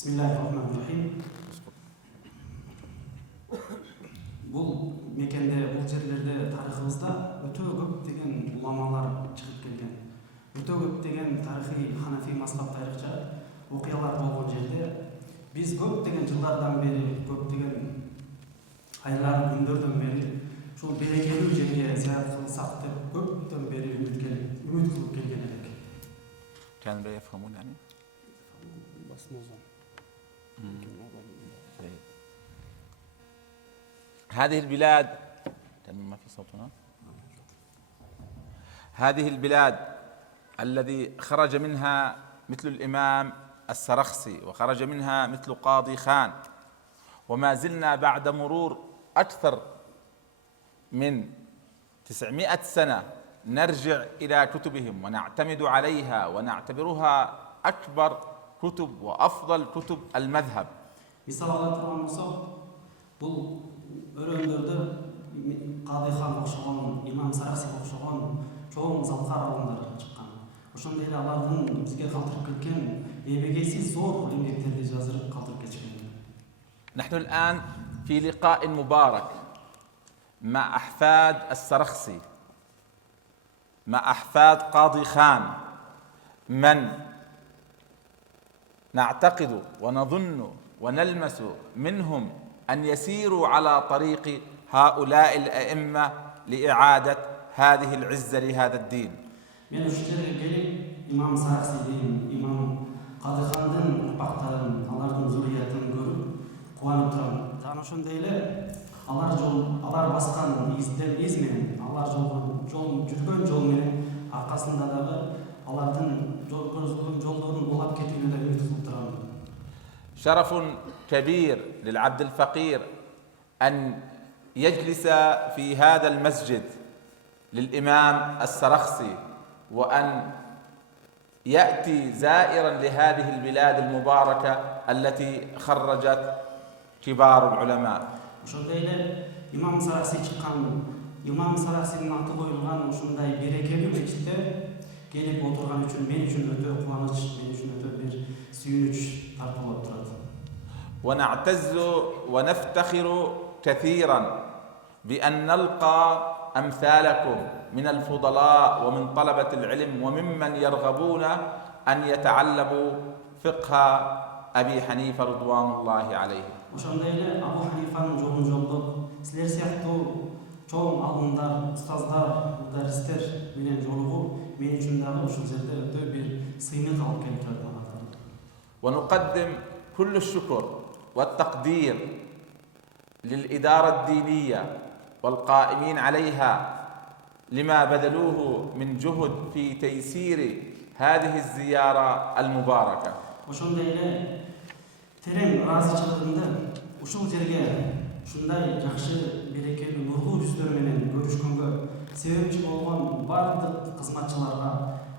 Bismillahirrahmanirrahim. Бұл мекенде, бұл жерлерде тарихымызда өте көптеген уламалар шығып келген. Өте көптеген тарихи ханафи мазхаб тарихча оқиялар болған жерде біз көптеген жылдардан бері, көптеген айлар, күндерден бері шул берекелүү жерге зиярат кылсак деп көптөн бери үмүт кылып келген элек. كانوا لا يفهمون يعني؟ هذه البلاد ما في صوت هنا. هذه البلاد الذي خرج منها مثل الإمام السرخسي وخرج منها مثل قاضي خان، وما زلنا بعد مرور أكثر من 900 سنة نرجع إلى كتبهم ونعتمد عليها ونعتبرها أكبر كتب وأفضل كتب المذهب. бұл өрөндөрдө Кади хан окшогон, имам Саракси окшогон чоң залкар алымдар чыккан. Ошондой эле алардын бизге калтырып кеткен эбегейсиз зор эмгектерди жаздырып калтырып кетишкен. نحن الآن في لقاء مبارك مع أحفاد السرخسي، مع أحفاد قاضي خان، من نعتقد ونظن ونلمس منهم أن يسيروا على طريق هؤلاء الأئمة لإعادة هذه العزة لهذا الدين. من uşçularga gelip İmam Saraksi'nin, İmam Kadı Khan'ın ırpaqtарын, алардын zurriyatын көрүp кубанып турам. Жана ошондой эле алар баскан из менен, алар жүргөн жол менен аркасында дагы алардын көргөзгөн жолдорун улап кетүүнү да үмүт кылып турам. شرف كبير للعبد الفقير أن يجلس في هذا المسجد للإمام السرخسي وأن يأتي زائرا لهذه البلاد المباركة التي خرجت كبار العلماء. İmam Saraksi çıkan, İmam Saraksi'nin atı koyulgan uşunday berekeli mecliste gelip oturgan üçün men üçün öte kuvanoç, men üçün öte bir suyunuç tartılıp turadi. ونعتز ونفتخر كثيرا بأن نلقى أمثالكم من الفضلاء ومن طلبة العلم وممن يرغبون أن يتعلموا فقه أبي حنيفة رضوان الله عليه. Ошондой эле Абу Ханифанын жолун жолдоп, силер сыяктуу чоң алымдар, устаздар, мударристер менен жолугуу мен үчүн дагы ушул жерде өтө бир сыймык алып келип жатат. ونقدم كل الشكر والتقدير للإدارة الدينية والقائمين عليها لما بذلوه من جهد في تيسير هذه الزيارة المباركة. Ошондой эле терең ыраазычылыгымды ушул жерге ушундай жакшы берекелүү нургуу жүздөр менен көрүшкөнгө себепчи болгон бардык кызматчыларга,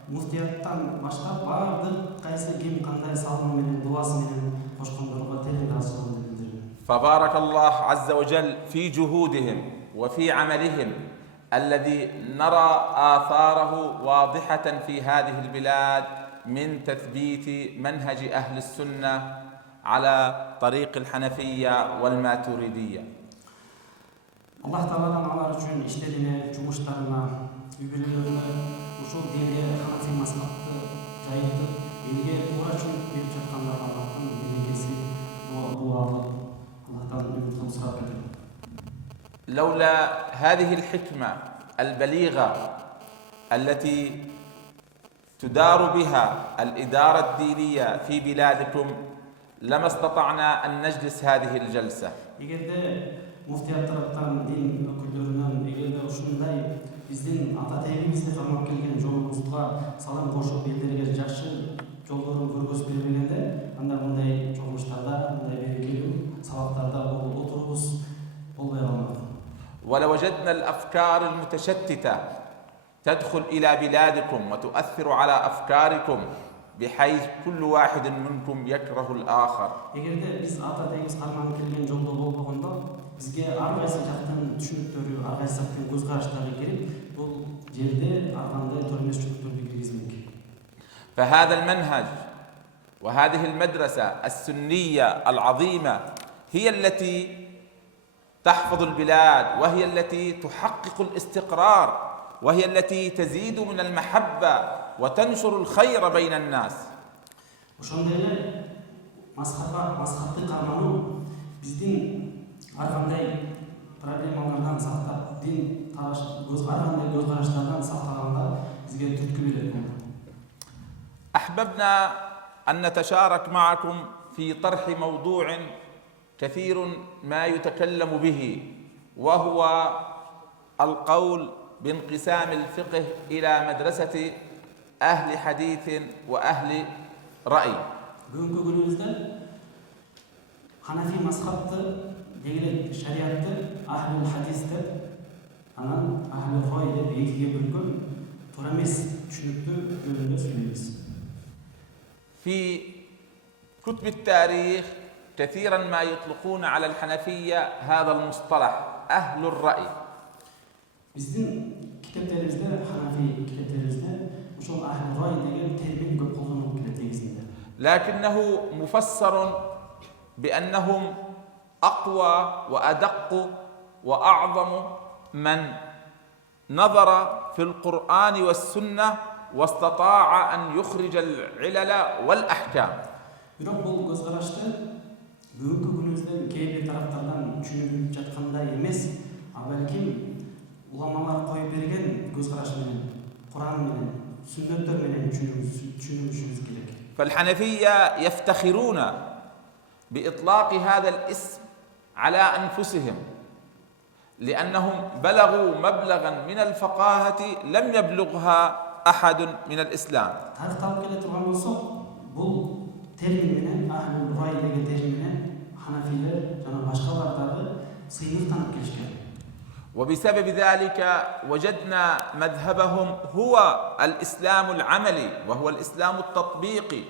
муфтияттан баштап бардык кайсы ким кандай салымы менен, дуасы менен кошкондорго терең ыраазычылыгымды билдирем. فبارك الله عز وجل في جهودهم وفي عملهم الذي نرى آثاره واضحة في هذه البلاد من تثبيت منهج أهل السنة على طريق الحنفية والماتريدية. الله تعالى алар үчүн иштерине, жумуштарына, үй-бүлөлөрүнө ушул динге ханафи мазхабты жайылтып, элге туура чүнүп берип жаткандарга Аллахтан берекеси, дуа алып, Аллахтан үмүт сурап кетем. لولا هذه الحكمة البليغة التي تدار بها الإدارة الدينية في بلادكم لما استطعنا أن نجلس هذه الجلسة. Эгерде муфтият тараптан дин өкүлдөрүнөн эгерде ушундай биздин ата тегибизди кармап келген жолубузга салам кошуп элдерге жакшы жолдорун көргөзүп бербегенде, анда мындай чогулуштарда, мындай берекелүү сабактарда отурубуз болбой калмак. ولوجدنا الأفكار المتشتتة تدخل إلى بلادكم وتؤثر على أفكاركم بحيث كل واحد منكم يكره الآخر. Эгерде биз ата тегибиз карманып келген жолдо болбогондо, бизге ар кайсы жактын түшүнүктөрү, ар кайсы жактын көз караштары кирип, бул жерде ар кандай төрмөчүлүктөрдү киргизмек. فهذا المنهج وهذه المدرسة السنية العظيمة هي التي تحفظ البلاد، وهي التي تحقق الاستقرار، وهي التي تزيد من المحبة وتنشر الخير بين الناس. ошондой эле мазхабты кармануу биздин ар кандай проблемалардан сактап, дин ар кандай көз караштардан сактаганга бизге түрткү берет. أحببنا أن نتشارك معكم في طرح موضوع كثير ما يتكلم به، وهو القول بانقسام الفقه إلى مدرسة أهل حديث وأهل رأي. Бүгүнкү күнүбүздө Ханафи мазхабты, дегелек шариатты ахлул хадис деп, анан ахлул рай деп экиге бөлгөн туура эмес түшүнүктүү жөнүндө сүйлөйбүз. في كتب التاريخ كثيرا ما يطلقون على الحنفية هذا المصطلح أهل الرأي. Биздин китептерибизде, Ханафи китептерибизде ошол ахлул рай деген термин көп колдонулуп келет негизинде. لكنه مفسر بأنهم أقوى وأدق وأعظم من نظر في القرآن والسنة واستطاع أن يخرج العلل والأحكام. Бирок бул көз карашты бүгүнкү күнүбүздө кээ бир тараптардан түшүнүлүп жаткандай эмес, а балким уламалар коюп берген көз караш менен, Куран менен, сүннөттөр менен түшүнүшүбүз керек. فالحنفية يفتخرون بإطلاق هذا الاسم على أنفسهم لأنهم بلغوا مبلغا من الفقاهة لم يبلغها أحد من الإسلام. Тарыхталып келе турган болсок, бул термин менен ахлул рай деген термин менен Ханафилер жана башкалар дагы сыймык танып келишкен. وبسبب ذلك وجدنا مذهبهم هو الإسلام العملي، وهو الإسلام التطبيقي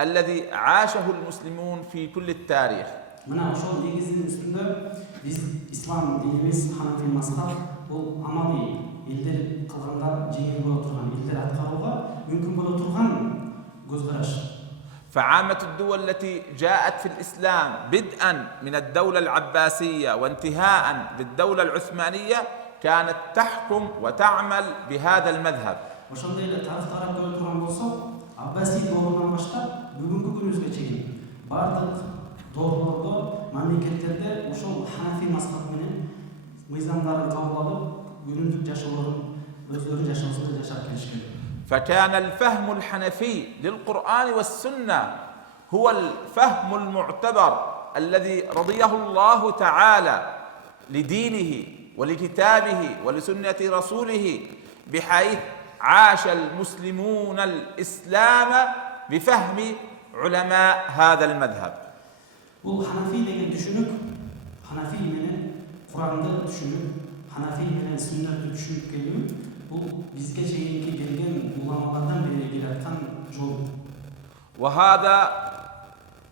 الذي عاشه المسلمون في كل التاريخ. Мына ошол негиздин үстүндө биз ислам динибиз Ханафи мазхаб бул амалий элдер кылганда жеңил боло турган, элдер аткарууга мүмкүн боло турган көз караш. فعامة الدول التي جاءت في الإسلام بدءا من الدولة العباسية وانتهاء بالدولة العثمانية كانت تحكم وتعمل بهذا المذهب. Ошондой эле тарыхтарап көрүп турган болсок, Аббаси доорунан баштап бүгүнкү күнүбүзгө чейин бардык доорлордо, мамлекеттерде ошол Ханафи мазхабы менен мыйзамдарын кабыл алып, күнүмдүк жашоолорун өздөрү жашоосунда жашап келишкен. فكان الفهم الحنفي للقرآن والسنة هو الفهم المعتبر الذي رضيه الله تعالى لدينه ولكتابه ولسنة رسوله، بحيث عاش المسلمون الإسلام بفهم علماء هذا المذهب. Бул Ханафи деген түшүнүк, Ханафи менен Куранды түшүнүп, Ханафи менен сүннөттү түшүнүп келүү, бул бизге чейинки келген уламалардан бери келаткан жол. وهذا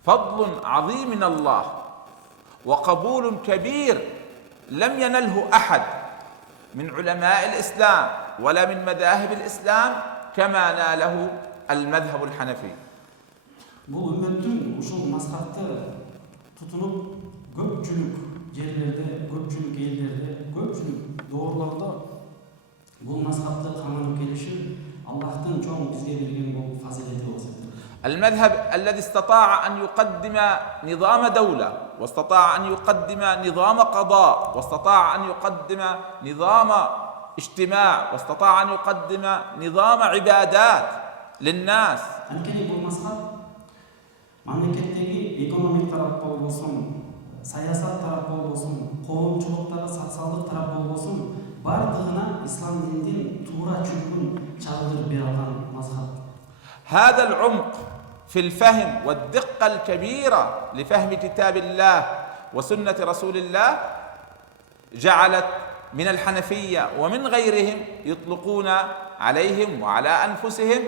فضل عظيم من الله وقبول كبير لم ينله أحد من علماء الإسلام ولا من مذاهب الإسلام كما ناله المذهب الحنفي. Бул үммөттүн ушул мазхабты тутунуп көпчүлүк жерлерде, көпчүлүк элдерде, көпчүлүк доорлордо бул мазхабты каманып келиши Аллахтын чоң бизге берген бул фазилети болсун. المذهب الذي استطاع أن يقدم نظام دولة، واستطاع أن يقدم نظام قضاء، واستطاع أن يقدم نظام اجتماع، واستطاع أن يقدم نظام عبادات للناس. Анткени бул мазхаб мамлекеттеги экономик тарапта болбосун, саясат тарапта болбосун, коомчулуктагы социалдык тарапта болбосун, бардыгына ислам дининин туура чүлгүн чагылдырып бере алган мазхаб. هذا العمق في الفهم والدقة الكبيرة لفهم كتاب الله وسنة رسول الله جعلت من الحنفية ومن غيرهم يطلقون عليهم وعلى أنفسهم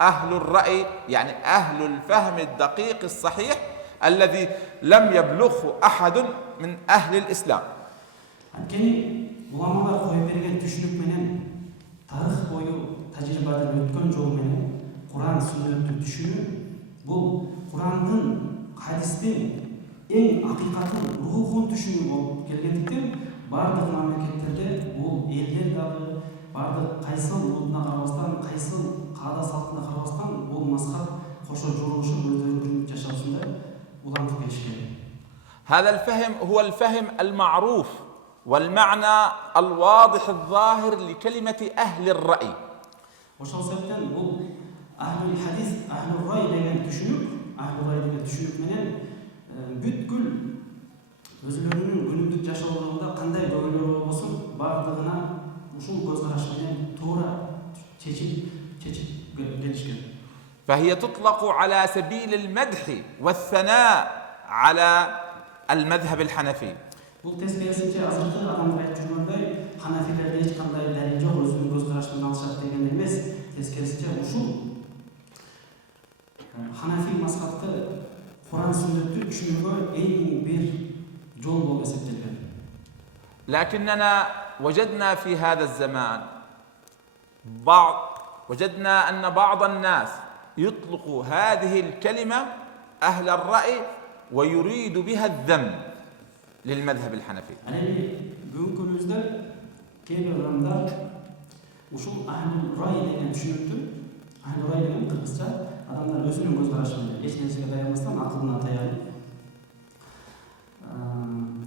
أهل الرأي، يعني أهل الفهم الدقيق الصحيح الذي لم يبلغه أحد من أهل الإسلام. Анткени уламалар коюп берген түшүнүк менен тарых бою тажрыйбадан өткөн жол менен Куран сүннөттү түшүнүү бул Курандын, хадистин эң акыйкатын, рухун түшүнүү болуп келгендиктен бардык мамлекеттерде бул элдер дагы бардык кайсыл улутуна карабастан, кайсыл каада салтына карабастан бул мазхаб кошо журулушуп өздөрүнүн жашоосунда улантып келишкен. هذا الفهم هو الفهم المعروف والمعنى الواضح الظاهر لكلمة أهل الرأي. Ошол себептен бул ахлул хадис, ахлул рай деген түшүнүк менен бүткүл өзүлөрүнүн күнүмдүк жашоолорунда кандай ойлор болсун, бардыгына ушул көз караш менен туура чечип келишкен. فهي تطلق على سبيل المدح والثناء على المذهب الحنفي. Бул тескерисинче азыркы адамдар айтып жүргөндөй, ханафилерде эч кандай далил жок, өзүнүн көз карашын алышат деген эмес. Тескерисинче ушул ханафи мазхабты Куран сүннөттү түшүнүүгө эң бир жол болуп эсептелген. لكننا وجدنا في هذا الزمان وجدنا أن بعض الناس يطلق هذه الكلمة أهل الرأي ويريد بها الذم للمذهب الحنفي. Бүгүнкү күнүбүздө кээ бир адамдар ушул ахлул рай деген түшүнүктү, ахлул рай деген кыргызча адамдар өзүнүн көз карашы менен эч нерсеге таянбастан акылына таянып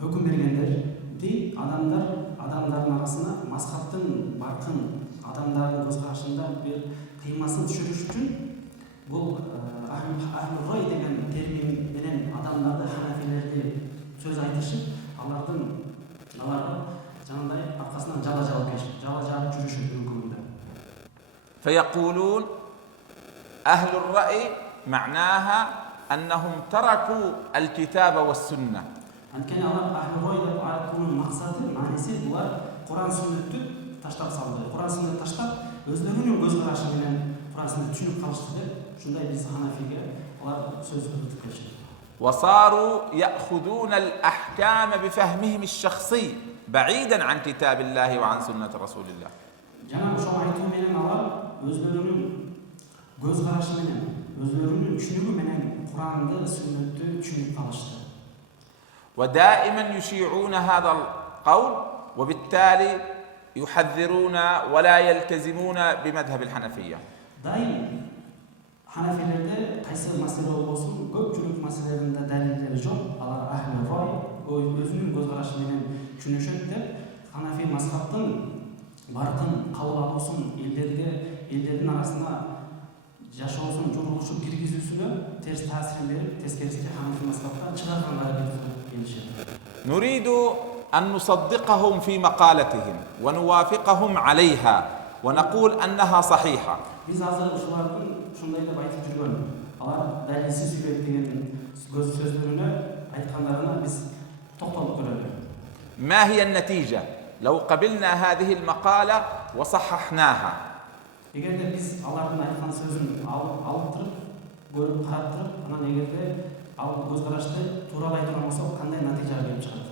өкүм бергендерди адамдардын арасына мазхабтын баркын адамдардын көз карашында бир кыймасын түшүрүш үчүн бул ахлул рай деген термин менен адамдарды ханафилерди сөз айтышып, аларга жанагындай аркасынан жала жаап жүрүшүп мүмкүн. فيقولون أهل الرأي معناها أنهم تركوا الكتاب والسنة. Анткени алар ахлул рай деп айтуунун максаты, мааниси булар Куран сүннөттү таштап салды. Куран сүннөттү таштап, өзлөрүнүн көз карашы менен Куран сүннөттү түшүнүп калышты деп, ушундай биз ханафиге алар сөз көрсөтүп келишти. وصاروا يأخذون الأحكام بفهمهم الشخصي بعيدا عن كتاب الله وعن سنة رسول الله. Жана ошол айтуу менен алар өзлөрүнүн көз карашы менен, өзлөрүнүн түшүнүгү менен Куранды, сүннөттү түшүнүп калышты. ودائما يشيعون هذا القول وبالتالي يحذرون ولا يلتزمون بمذهب الحنفية. Дайым ханафилерде кайсы маселе болбосун, көпчүлүк маселелеринде далилдери жок, алар ахлул рай, өзүнүн көз карашы менен түшүнүшөт деп, ханафи мазхабтын баркын кабыл алуусун элдердин арасына жашоосун журулушуп киргизүүсүнө терс таасирин берип, тескерисинче ханафи мазхабтан чыгарганга аракет кылып келишет. نريد أن نصدقهم في مقالتهم ونوافقهم عليها ونقول أنها صحيحة. Biz azыр ушулардын ушундай деп айтып жүргөн, алар далилсиз сүйлөйт деген көз сөздөрүнө айткандарына биз токтолуп көрөлү. ما هي النتيجة لو قبلنا هذه المقالة وصححناها؟ Эгерде биз алардын айткан сөзүн алып туруп, көрүп карап туруп, анан эгерде ал көз карашты тууралай турган болсок, кандай натыйжага келип чыгат?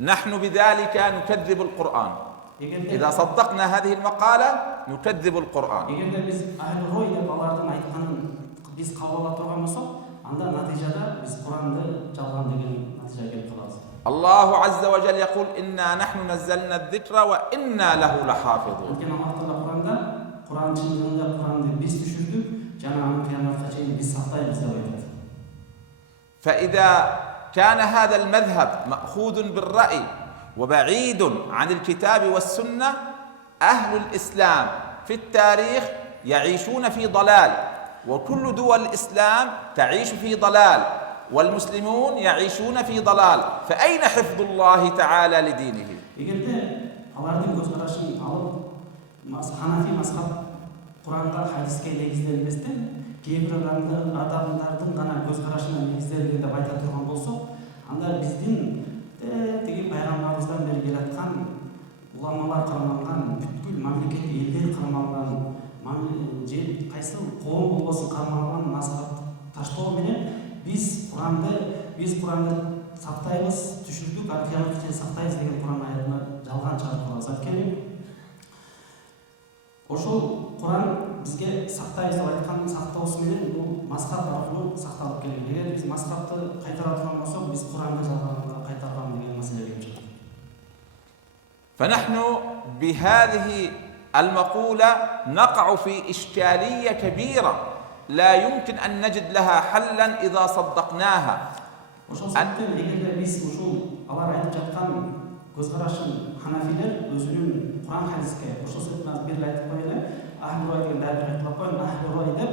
نحن بذلك نكذب القرآن. إذا صدقنا هذه المقالة نكذب القرآن. Эгерде биз ахлул рай деп алардын айтканын биз кабыл ала турган болсок, анда натыйжада биз Куранды жалган деген натыйжага келип калабыз. الله عز وجل يقول إنا نحن نزلنا الذكر وإنا له لحافظون. Анткени Аллах Таала Куранда, Куран чындыгында Куранды биз түшүрдүк, жана аны кыяматка чейин биз сактайбыз деп айтат. فإذا كان هذا المذهب مأخوذ بالرأي وبعيد عن الكتاب والسنة، أهل الإسلام في التاريخ يعيشون في ضلال، وكل دول الإسلام تعيش في ضلال، والمسلمون يعيشون في ضلال، فأين حفظ الله تعالى لدينه؟ Эгерде алардын көз карашын алып, ханафи мазхаб Куранга, хадиске негизделбестен, кээ бир адамдардын гана көз карашына негизделген деп айта турган болсок, анда биздин тиги пайгамбарыбыздан бери келаткан уламалар кармалган, бүткүл мамлекет элдер кармалган, же кайсы коом болбосун кармалган мазхаб таштоо менен биз Куранды сактайбыз, түшүрдүк, ал кыяматка чейин сактайбыз деген Куран аятына жалган чыгарып калабыз. Анткени ошол Куран бизге сактайбыз деп айткан сактоосу менен бул мазхаб аркылуу сакталып келген. Эгер биз мазхабты кайтара турган болсок, биз Куранга жалганга кайтарган деген маселе келип чыгат. فنحن بهذه المقولة نقع في إشكالية كبيرة لا يمكن أن نجد لها حلا إذا صدقناها. Ошол себептен эгерде биз ушул алар айтып жаткан көз карашын ханафилер өзүнүн Куран хадиске, ошол себептен бир айтып коелу, ахлурой деген дайыр айтылып коюн, ахлурой деп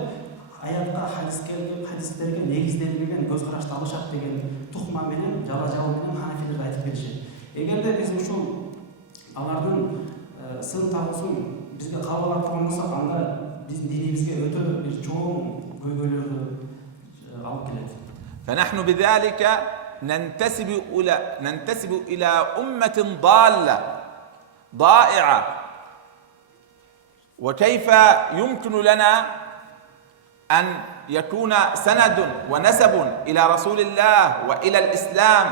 аятка хадистерге негизделген көз карашты алышат деген тухма менен жала жабы менен ханафилер айтып келишет. Эгерде биз ушул алардын сын табуусун бизге кабыл ала турган болсок, анда биздин динибизге өтө бир чоң көйгөйлөрдү алып келет. فنحن بذلك ننتسب إلى أمة ضالة ضائعة. وكيف يمكن لنا أن يكون سند ونسب إلى رسول الله وإلى الإسلام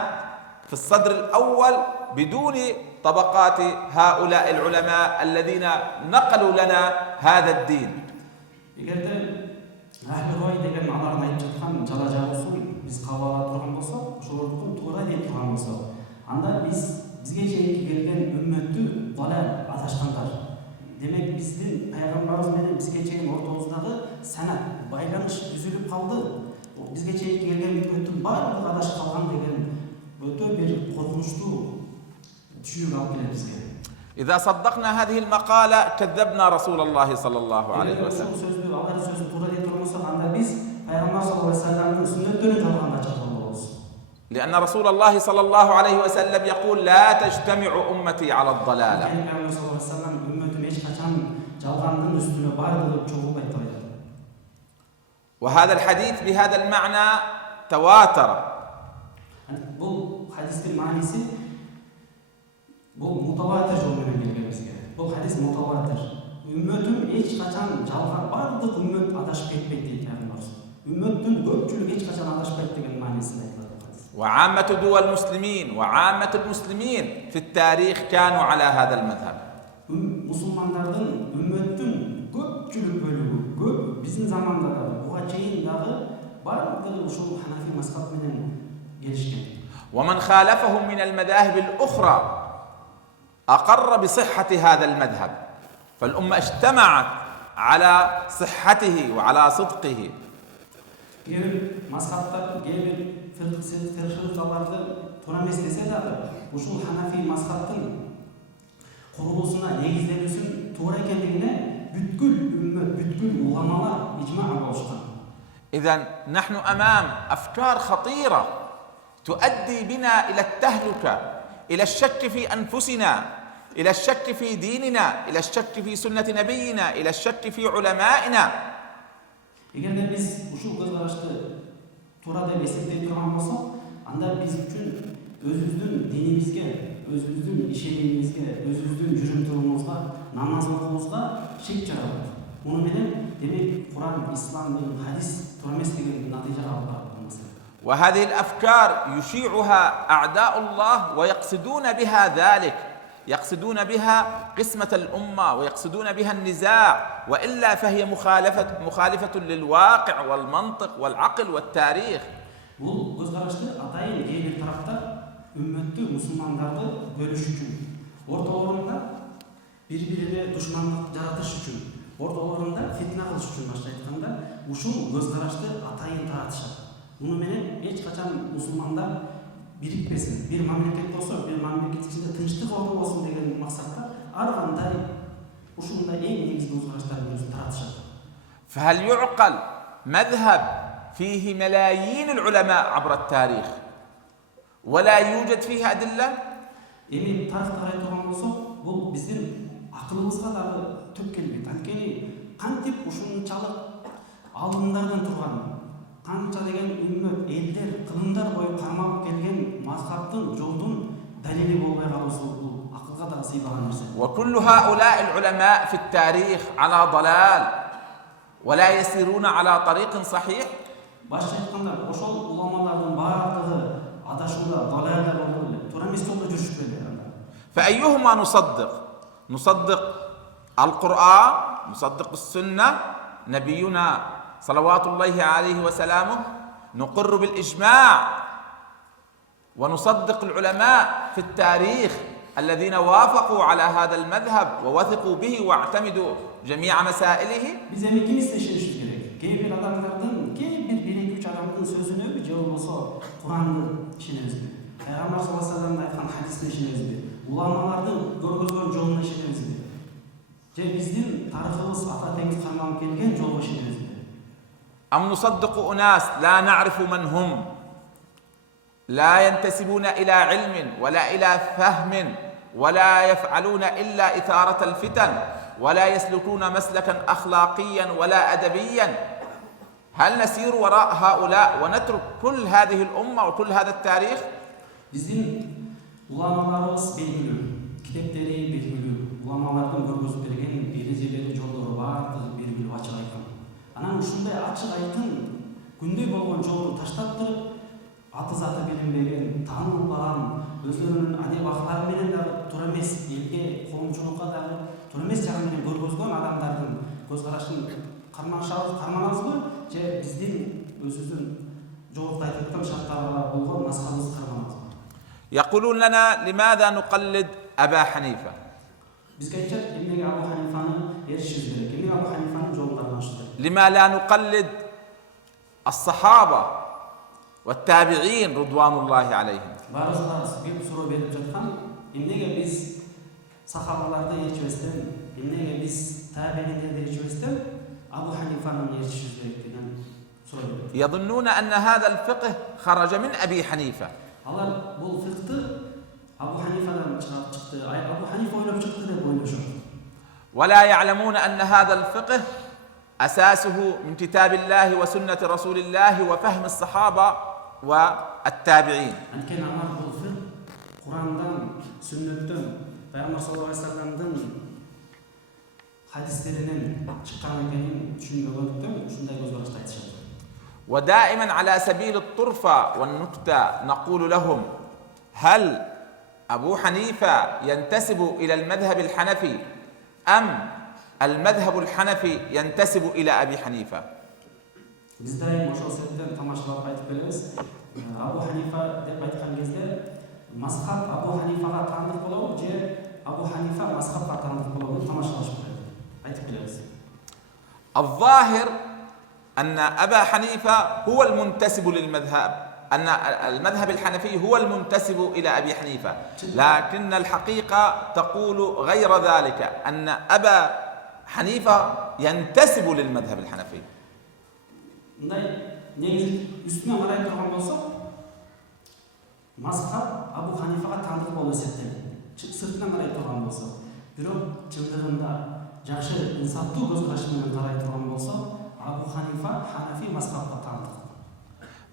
في الصدر الأول بدون طبقات هؤلاء العلماء الذين نقلوا لنا هذا الدين؟ Ахлурой деген алардын айтып жаткан жала жабуусун биз кабыл ала турган болсок, ошолордун туура дей турган болсок, анда бизге чейинки келген үммөттү далал адашкандар. Демек биздин пайгамбарыбыз менен бизге чейин ортобуздагы санат, байланыш үзүлүп калды. Бизге чейинки келген үммөттүн баардыгы адашып калган деген өтө бир коркунучтуу түшүнүк алып келет бизге. إذا صدقنا هذه المقالة كذبنا رسول الله صلى الله عليه وسلم. لأن رسول الله صلى الله عليه وسلم يقول لا تجتمع أمتي على الضلالة. وهذا الحديث بهذا المعنى تواتر. Бұл мутаватир жолмен келген бізге. Бұл хадис мутаватир. Үммөтүм эч качан жалган, бардык үммөт адашып кетпейт дейт Пайгамбарыбыз. Үммөттүн көпчүлүгү эч качан адашпайт деген маанисинде айтылат бұл хадис. وعامة دول المسلمين وعامة المسلمين في التاريخ كانوا على هذا المذهب. Мусулмандардын үммөттүн көпчүлүк бөлүгү, көп биздин заманда да, буга чейин дагы бардыгы ушул ханафи мазхаб менен келишкен. ومن خالفهم من المذاهب الأخرى أقر بصحة هذا المذهب، فالأمة اجتمعت على صحته وعلى صدقه. إذن نحن أمام أفكار خطيرة تؤدي بنا إلى التهلكة، إلى الشك في أنفسنا، إلى الشك في ديننا، إلى الشك في سنة نبينا، إلى الشك في علمائنا. Эгерде биз ушул көз карашты туура деп эсептей турган болсок, анда биз үчүн өзүбүздүн динибизге, өзүбүздүн ишенимибизге, өзүбүздүн жүрүм турумубузга, намаз окуубузга шек жаралат. Муну менен демек Куран, Ислам менен хадис туура эмес деген натыйжага алып барат. وهذه الأفكار يشيعها أعداء الله ويقصدون بها ذلك، يقصدون بها قسمة الأمة ويقصدون بها النزاع، وإلا فهي مخالفة للواقع والمنطق والعقل والتاريخ. Бул көз карашты атайын кээ бир тараптар үммөттү, мусулмандарды бөлүш үчүн, ортолорунда бири-бирине душмандык жаратыш үчүн, ортолорунда фитна кылыш үчүн башка айтканда, ушул көз карашты атайын таратышат. Муну менен эч качан мусулмандар бирикпесин, бир мамлекет болсо, бир мамлекет ичинде тынчтык орду болсун деген максатта ар кандай ушундай эң негизги көз караштардын өзүн таратышат. فهل يعقل مذهب فيه ملايين العلماء عبر التاريخ ولا يوجد فيه أدلة؟ Эми тарыхты карай турган болсок, бул биздин акылыбызга дагы түк келбейт. Анткени кантип ушунчалык алдындардан турган, канча деген үммөт, элдер, кылымдар бою кармалып келген мазхабтын, жолдун далили болбой калуусу бул акылга дагы сыйбаган нерсе. وكل هؤلاء العلماء في التاريخ على ضلال ولا يسيرون على طريق صحيح. Башка айтканда, ошол уламалардын баардыгы адашууда, далалда болду эле, туура эмес жолдо жүрүшпөдү анда. فأيهما نصدق؟ نصدق القرآن نصدق السنة، نبينا صلوات الله عليه وسلامه، نقر بالإجماع ونصدق العلماء في التاريخ الذين وافقوا على هذا المذهب ووثقوا به واعتمدوا جميع مسائله. Biz endi kim istешimiz керек? Кейбір адамдардын, кейбір bir üç адамдын сөзүнө же болбосо Куранды ишенебизби? Пайгамбар саллаллаху алейхи вассаламдын айткан хадисине ишенебизби? Уламалардын көргөзгөн жолуна ишенебизби? Же биздин тарыхыбыз ата теңиз карманып келген жолго ишенебизби? أم نصدق أناس لا نعرف من هم، لا ينتسبون إلى علم ولا إلى فهم ولا يفعلون إلا إثارة الفتن ولا يسلكون مسلكا أخلاقيا ولا أدبيا؟ هل نسير وراء هؤلاء ونترك كل هذه الأمة وكل هذا التاريخ؟ Биздин уламаларыбыз белгилүү, китептери белгилүү, уламалардын көргөзүп берген эрежелери, жолдору баардыгы белгилүү, ачык айкын. Анан ушундай ачык айкын күндөй болгон жолду таштап туруп, аты заты билинбеген, таанылбаган, өзлөрүнүн адеп актары менен дагы туура эмес, элге коомчулукка дагы туура эмес жагы менен көргөзгөн адамдардын көз карашын карманабызбы, же биздин өзүбүздүн жогоруда айтып өткөн шарттарга болгон мазхабыбызды карманабызбы? يقولون لنا لماذا نقلد أبا حنيفة؟ Bizga aytishат, emnege Abu Hanifani erişimiz керек, emnege Abu Hanifanın жолунdan алышыбыз керек. لما لا نقلد الصحابة والتابعين رضوان الله عليهم؟ Barızlar bir soru berip жаткан, emnege biz sahabalarda erişibizden, emnege biz tabiinlerde erişibizden Abu Hanifa'nın erişimiz керек деген soru berip. يظنون أن هذا الفقه خرج من أبي حنيفة. Алар бул фикты Abu Hanifa'dan çıktı, Abu Hanifa ойлоп çıktı деп ойлошот. ولا يعلمون أن هذا الفقه أساسه من كتاب الله وسنة رسول الله وفهم الصحابة والتابعين. Анткени алар бул фик Курандан, сүннөттөн, Пайгамбар саллаллаху алейхи вассаламдын хадистеринен чыккан экенин түшүнбөгөндүктөн ушундай көз карашты айтышат. ودائما على سبيل الطرفة والنكتة نقول لهم: هل أبو حنيفة ينتسب إلى المذهب الحنفي أم المذهب الحنفي ينتسب إلى أبي حنيفة؟ Biz daim ошол себептен тамашалап айтып келебиз. Абу Ханифа деп айткан кезде мазхаб Абу Ханифага таандык болобу же Абу Ханифа мазхабка таандык болобу тамашалашып айтып келебиз. الظاهر أن أبا حنيفة هو المنتسب للمذهب، أن المذهب الحنفي هو المنتسب إلى أبي حنيفة، لكن الحقيقة تقول غير ذلك، أن أبا حنيفة ينتسب للمذهب الحنفي. Мындай негизи үстүнө карай турган болсо, мазхаб Абу Ханифага таандык болуп эсептелет. Сыртынан карай турган болсо, бирок чындыгында жакшы инсаптуу көз караш менен карай турган болсо, Абу Ханифа Ханафи мазхабга таандык.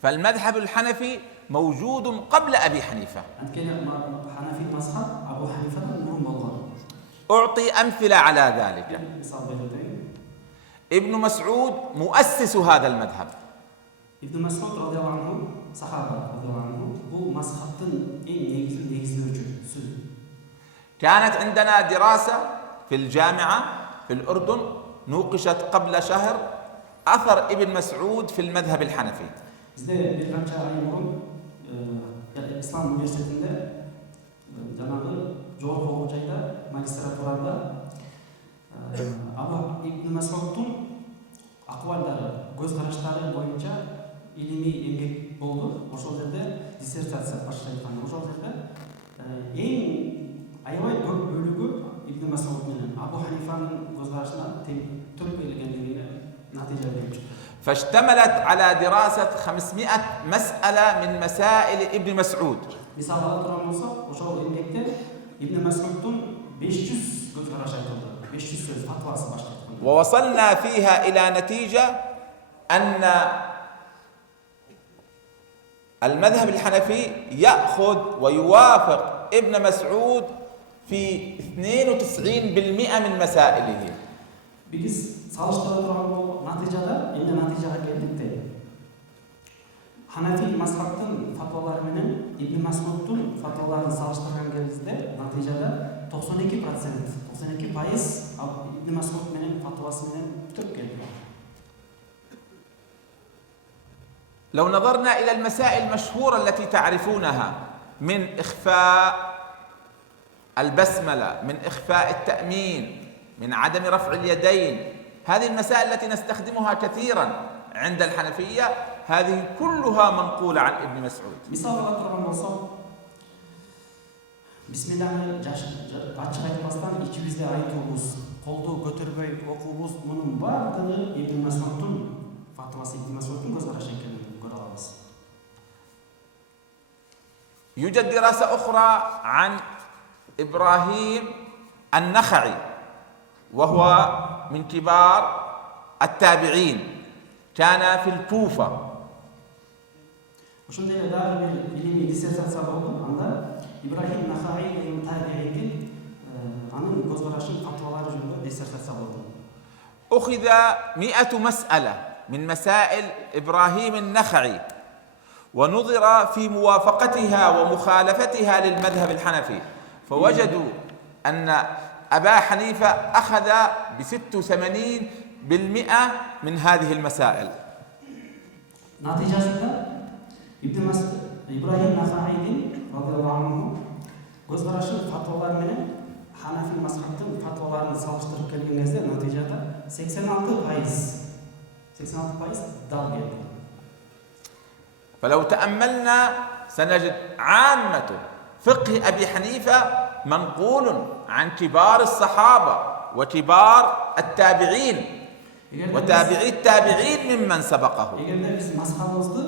فالمذهب الحنفي موجود قبل أبي حنيفة. Анткени Ханафи мазхаб Абу Ханифадан мурун болгон. أعطي أمثلة على ذلك. Мисал берейин. ابن مسعود مؤسس هذا المذهب. Ibn Mas'ud radıyallahu anhu, sahaba radıyallahu anhu, bu mazhabın en negizleyicisi. كانت عندنا دراسة في الجامعة في الأردن نوقشت قبل شهر أثر ابن مسعود في المذهب الحنفي. Bizde bir kança ay burun İslam Üniversitesi'nde janağı Jogorku Okuu Jayda magistraturada Ibn Mas'ud'un akvallari, göz karashlari boyunca ilmiy emgek boldu. Oşol jerde dissertasiya başlayıpkan. Oşol jerde eng aябай көп bölügü Ibn Mas'ud менен Abu Hanifa'nın göz karashına tölüp kelgenligine natija berip çıktı. فاشتملت على دراسة 500 مسألة من مسائل ابن مسعود. Misal alıp olsa, oşol emgekte Ibn Mas'ud'un 500 göz karaşı aytıldı. 500 söz fatvası başladı. ووصلنا فيها إلى نتيجة أن المذهب الحنفي يأخذ ويوافق ابن مسعود في 92% من مسائله. Biz salıştıra turan bu natijada, endi natijaga keldik de. Hanafi mazhabının fatvaları menен Ibn Mas'ud'un fatvalarını salıştırgan кезде natijada 92% ал Ибн Мас'уд менен фатвасы менен түрк келди. لو نظرنا إلى المسائل المشهورة التي تعرفونها من إخفاء البسملة، من إخفاء التأمين، من عدم رفع اليدين، هذه المسائل التي نستخدمها كثيرا عند الحنفية، هذه كلها منقولة عن ابن مسعود. بسم الله açık aytmasdan ikibizde aytуубуз, колду көтөрбөй окуубуз, мунун баардыгы Ибн Мас'уддун фатвасы, Ибн Мас'уддун көз карашы экенин көрө алабыз. يوجد دراسة أخرى عن إبراهيم النخعي، وهو من كبار التابعين، كان في الكوفة. Ошондой эле дагы бир илимий диссертация болду. Анда Ибрахим Нахаи деген табиийдин анын көз карашын, фатвалары жөнүндө диссертация болду. أخذ 100 مسألة من مسائل إبراهيم النخعي ونظر في موافقتها ومخالفتها للمذهب الحنفي، فوجدوا أن أبا حنيفة أخذ ب86% من هذه المسائل. Натыйжасында Ибрахим Нахаидин радиаллаху анху көз карашы, фатвалары менен Ханафи мазхабтын фатваларын салыштырып келген кезде натыйжада 86% дал келди. فلو تأملنا سنجد عامة فقه أبي حنيفة منقول عن كبار الصحابة وكبار التابعين وتابعي التابعين ممن سبقه. Эгерде биз мазхабыбызды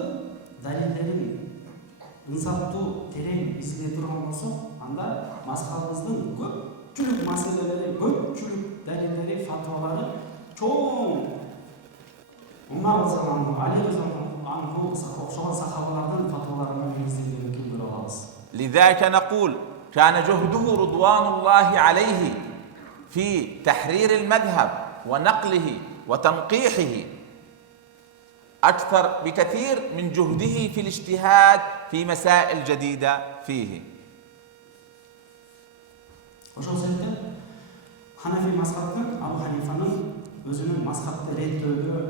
далилдерин ынсаптуу терең изилдей турган болсок, анда мазхабыбыздын көпчүлүк маселелери, көпчүлүк далилдери, фатвалары чоң Умар заманында Али заманында окшогон сахабалардын фатваларына негизделгенин көрө алабыз. لذلك نقول كان جهده رضوان الله عليه في تحرير المذهب ونقله وتنقيحه أكثر بكثير من جهده في الاجتهاد في مسائل جديدة فيه. Ошол себептен Ханафи мазхабы Абу Ханифанын өзүнүн мазхабты реттөөдө,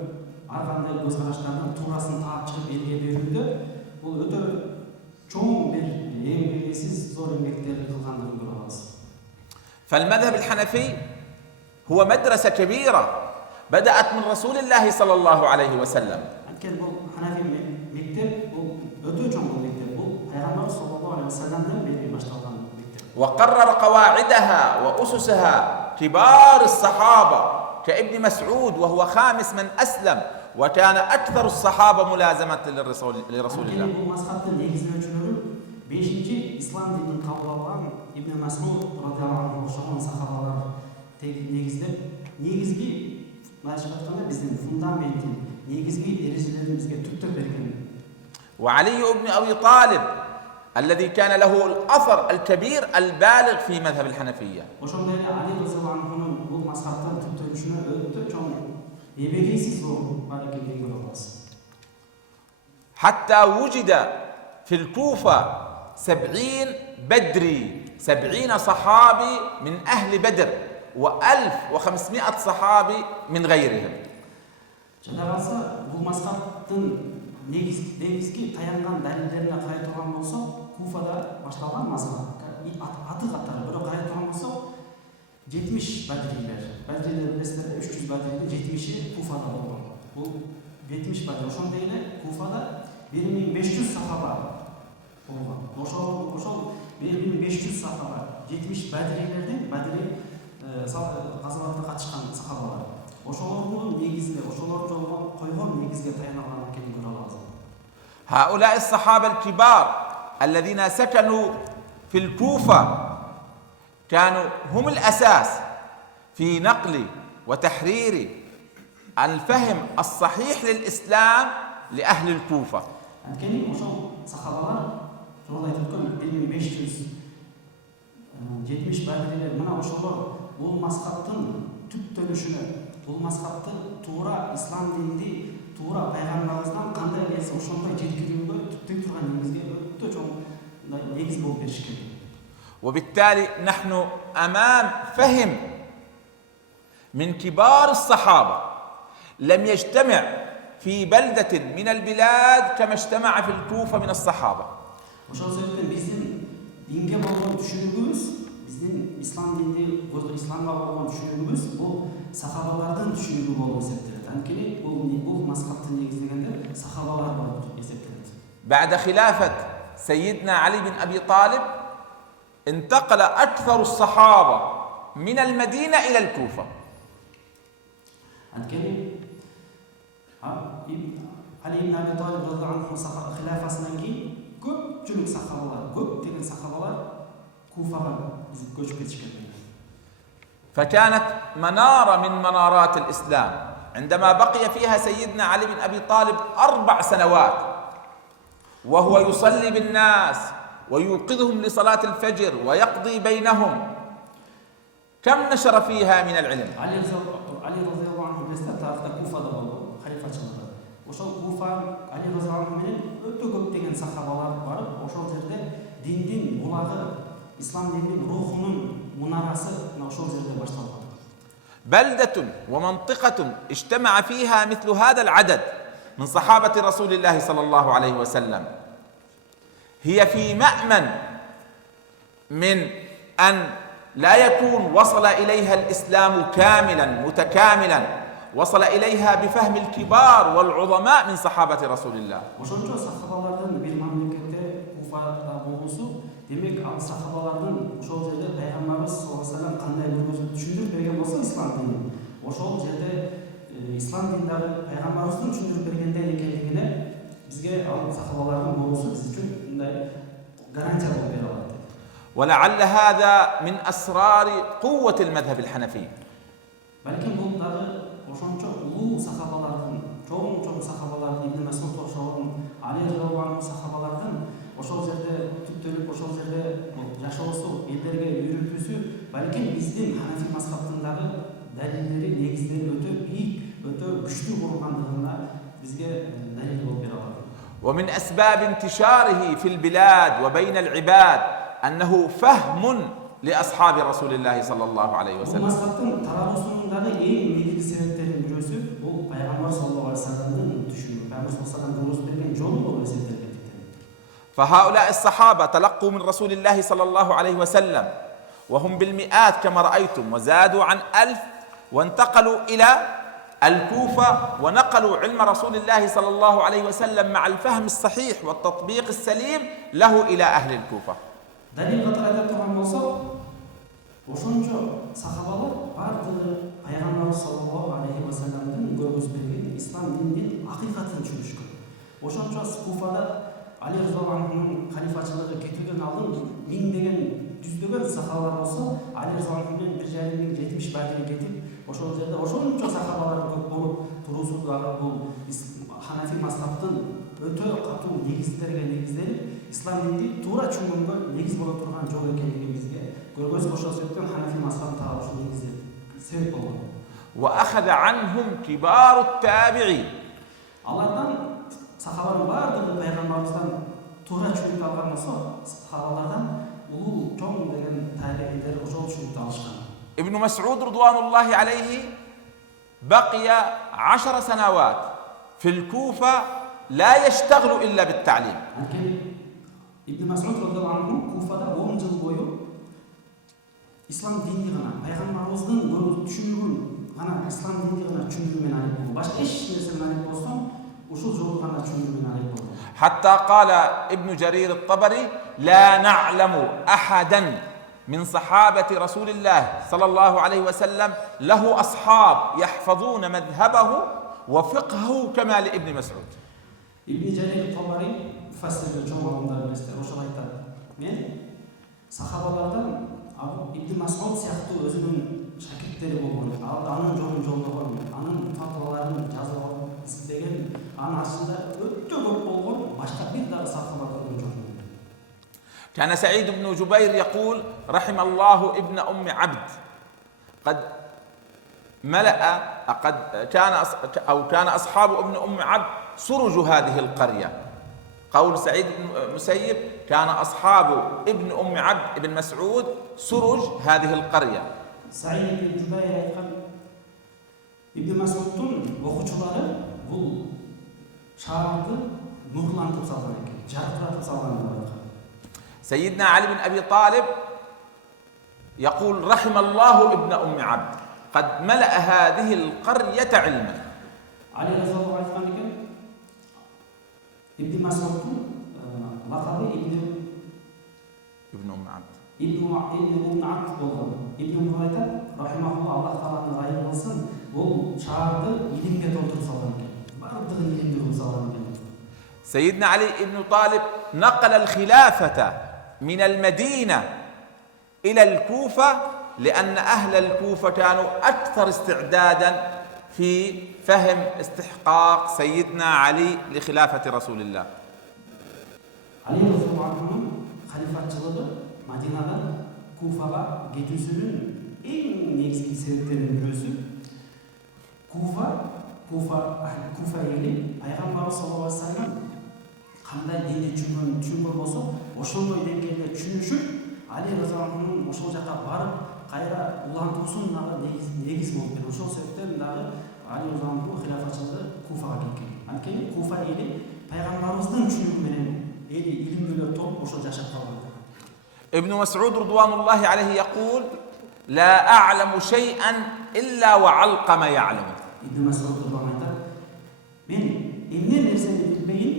ар кандай көз караштардын туурасын таап чыгып элге берүүдө бул өтө чоң бир эмгегесиз зор эмгектерди кылгандыгын көрө алабыз. فالمذهب الحنفي هو مدرسة كبيرة بدأت من رسول الله صلى الله عليه وسلم. Анткени бул Ханафи мектеп бул өтө чоң мектеп. Бул пайгамбар саллаллаху алейхи вассаламдан бери башталган мектеп. وقرر قواعدها وأسسها كبار الصحابة كابن مسعود وهو خامس من أسلم وكان أكثر الصحابة ملازمة لرسول الله. Бул мазхабтын негизделүүчүлөрү 5-чи ислам динин кабыл алган Ибн Мас'уд радиаллаху анху окшогон сахабалар негиздеп, негизги мындайча айтканда биздин фундаментин, негизги эрежелерин бизге түптөп берген. وعلي بن أبي طالب الذي كان له الأثر الكبير البالغ في مذهب الحنفية. Ошондой эле Али радиаллаху анхунун бул мазхабтан түптөлүшүнө өтө чоң эбегейсиз зор бар экендигин көрө алабыз. حتى وجد في الكوفة 70 بدري، 70 صحابي من أهل بدر و1500 صحابي من غيرهم. Жана калса бул мазхабтын негизги таянган далилдерине карай турган болсок, Куфада башталган мазхаб аты катары бирок карай турган болсок 70 бадрийлер. Бадрийлер билесиздер, 300 бадрийдин 70-и Куфада болгон. Бул 70 бадри. Ошондой эле Куфада 1500 сахаба болгон. Ошол 1500 сахаба 70 бадрийлердин газабатка катышкан сахабалар. Ошолордун негизге, ошолор жолго койгон негизге таянылган экенин көрө алабыз. هؤلاء الصحابة الكبار الذين سكنوا في الكوفة كانوا هم الأساس في نقل وتحرير الفهم الصحيح للإسلام لأهل الكوفة. Анткени ошол сахабалар жолдо айтып өткөн 1570 бадрийлер мына ошолор бул мазхабтын түптөлүшүнө, бул мазхабты туура ислам динди, туура пайгамбарыбыздан кандай келсе ошондой жеткирүүгө түптөй турган негизге өтө чоң негиз болуп беришкен. وبالتالي نحن أمام فهم من كبار الصحابة لم يجتمع في بلدة من البلاد كما اجتمع في الكوفة من الصحابة. ошол себептен биздин динге болгон түшүнүгүбүз, биздин ислам исламга болгон түшүнүгүбүз бул сахабалардын түшүнүгү болуп эсептелет. Анткени бул мазхабты негиздегенде сахабалар болуп эсептелет. بعد خلافة سيدنا علي بن أبي طالب انتقل أكثر الصحابة من المدينة إلى الكوفة. Анткени Али ибн Аби Талиб радhiyallahu anhu хилафасынан кийин көпчүлүк сахабалар, көптөгөн сахабалар Куфага көчүп кетишкен. فكانت منارة من منارات الإسلام عندما بقي فيها سيدنا علي بن أبي طالب 4 سنوات وهو يصلي بالناس ويوقظهم لصلاة الفجر ويقضي بينهم. كم نشر فيها من العلم؟ علي رضي الله عنه بيستطاع كوفة دولة خليفة شهر. وشو كوفة علي رضي الله عنه من ötөгөp деген сахабалар барып, ошол жерде диндин булагы, ислам динин рухунун мунарасы ошол жерде башталган. بلدة ومنطقة اجتمع فيها مثل هذا العدد من صحابة رسول الله صلى الله عليه وسلم هي في مأمن من أن لا يكون وصل إليها الإسلام كاملا متكاملا، وصل إليها بفهم الكبار والعظماء من صحابة رسول الله. Ошончо сахабалардын бир мамлекетте Куфада болуусу, демек ал сахабалардын ошол жерде пайгамбарыбыз саллаллаху алейхи ва саллям кандай көргөзүп түшүндүрүп берген болсо ислам динин, ошол жерде ислам диндагы пайгамбарыбыздын түшүндүрүп бергендей экендигине бизге ал сахабалардын болуусу биз үчүн мындай гарантия болуп бере алат. ولعل هذا من أسرار قوة المذهب الحنفي. Балким бул дагы ошончо улуу сахабалардын, чоң сахабалардын, Ибн Масуд ошолдун, Али радhiyallahu anhu сахабалардын ошол жерде түптөлүп, ошол жерде жашоосу, элдерге үйрөтүүсү, балким биздин Ханафи мазхабындагы далилдери, негиздери өтө бийик, өтө күчтүү болгондугуна бизге далил болуп бере алат. ومن أسباب انتشاره في البلاد وبين العباد أنه فهم لأصحاب رسول الله صلى الله عليه Бул وسلم. мазхабтын таралуусундагы эң негизги себептердин бирөөсү бул пайгамбар саллаллаху алейхи ва салламдын түшүнүгү, пайгамбар саллаллаху алейхи ва саллам көргөзүп берген жолу болуп эсептелгендиктен. فهؤلاء الصحابة تلقوا من رسول الله صلى الله عليه وسلم وهم بالمئات كما رأيتم، وزادوا عن 1000 وانتقلوا إلى الكوفة ونقلوا علم رسول الله صلى الله عليه وسلم مع الفهم الصحيح والتطبيق السليم له إلى أهل الكوفة. Далил катары айта турган болсок, ошончо сахабалар бардыгы пайгамбар саллаллаху алейхи ва салламдын көргөзүп берген ислам дининин акыйкатын түшүнүшкөн. Ошончо Куфада Али радhiyallahu anhu'нун халифачылыгы кетүүдөн алдын миңдеген, жүздөгөн сахабалар болсо, Али радhiyallahu anhu менен 1,70 бадири кетип, ошол жерде ошончо сахабалар көп болуп туруусу дагы бул Ханафи мазхабтын өтө катуу негиздерге негизделип, ислам динин туура түшүнгөнгө негиз боло турган жол экендигин бизге көргөзүп, ошол себептен Ханафи мазхабын таап ошол негиздер себеп болгон. وأخذ عنهم كبار التابعين. Алардан сахабалардын бардыгы пайгамбарыбыздан туура түшүнүп алган болсо, сахабалардан улуу чоң деген табииндер ошол түшүнүп алышкан. ابن مسعود رضوان الله عليه بقي 10 سنوات في الكوفة لا يشتغل إلا بالتعليم. Ибн Масуд радhiyallahu anhu Куфада 10 жыл бою ислам динди гана, пайгамбарыбыздын түшүнүгүн гана, ислам динди гана түшүндүрүү менен алып болду. Башка эч нерсе менен алып болсом, ушул жолду гана түшүндүрүү менен алып болду. حتى قال ابن جرير الطبري: لا نعلم أحدا من صحابة رسول الله صلى الله عليه وسلم له أصحاب يحفظون مذهبه وفقهه كما لابن مسعود. ابن جرير الطبري فسر جملة بالنسبة ошол айтат. Мен сахабалардан Ибн Масуд сыяктуу өзүнүн шакирттери болгон, анын жолун жолдогон, анын фатваларын жазган, издеген, анын астында өтө көп болгон башка бир дагы сахабалар жок. كان سعيد بن جبير يقول: رحم الله ابن أم عبد قد ملأ كان أصحاب ابن أم عبد سرج هذه القرية. قول سعيد بن المسيب: كان أصحاب ابن أم عبد بن مسعود سرج هذه القرية. Said ibn Jubayr aytkan, Ibn Mas'ud'un okuçuları bu şahardı nurlantıp salgan ekan, jarqıratıp salgan ekan. سيدنا علي بن أبي طالب يقول: رحم الله ابن أم عبد قد ملأ هذه القرية علما. Ali radhiyallahu anh aytkan ekan, Ibn Mas'ud'un laqabı ابن أم عبد. Ibn Abd bolgan. Ibn Umar aytadi, rahimahulloh, Alloh taolaning g'ayri bo'lsin, bu shaharni ilmga to'ldirib salgan ekan. Bardığın ilmga to'ldirib salgan ekan. سيدنا علي بن طالب نقل الخلافة من المدينة إلى الكوفة لأن أهل الكوفة كانوا أكثر استعدادا في فهم استحقاق سيدنا علي لخلافة رسول الله. Ali radhiyallahu anh'ın halifatçılığı Madinadan Kufa'ga geçişinin en negizgi sebeplerinden birisi Kufa eli Peygamber sallallahu aleyhi ve sellem qanday dinni tushungan bo'lsa, o'shanday dengayda tushunishib, Ali radhiyallahu anh'ın o'sha joyga borib, qayra ulantirsinlari negiz bo'lib keldi. O'sha sebepten Ali radhiyallahu anh'ın xilofatchiligi Kufaga ketgan. Keyin Kufa eli Peygamberimizning tushunigi bilan eli ilmlilar to'p o'sha yashab qolgan. ابن مسعود رضوان الله عليه يقول: لا أعلم شيئا إلا وعلقم يعلم. Ibn Mas'ud radhiyallahu anh aytadi, men endi narsani bilmayin,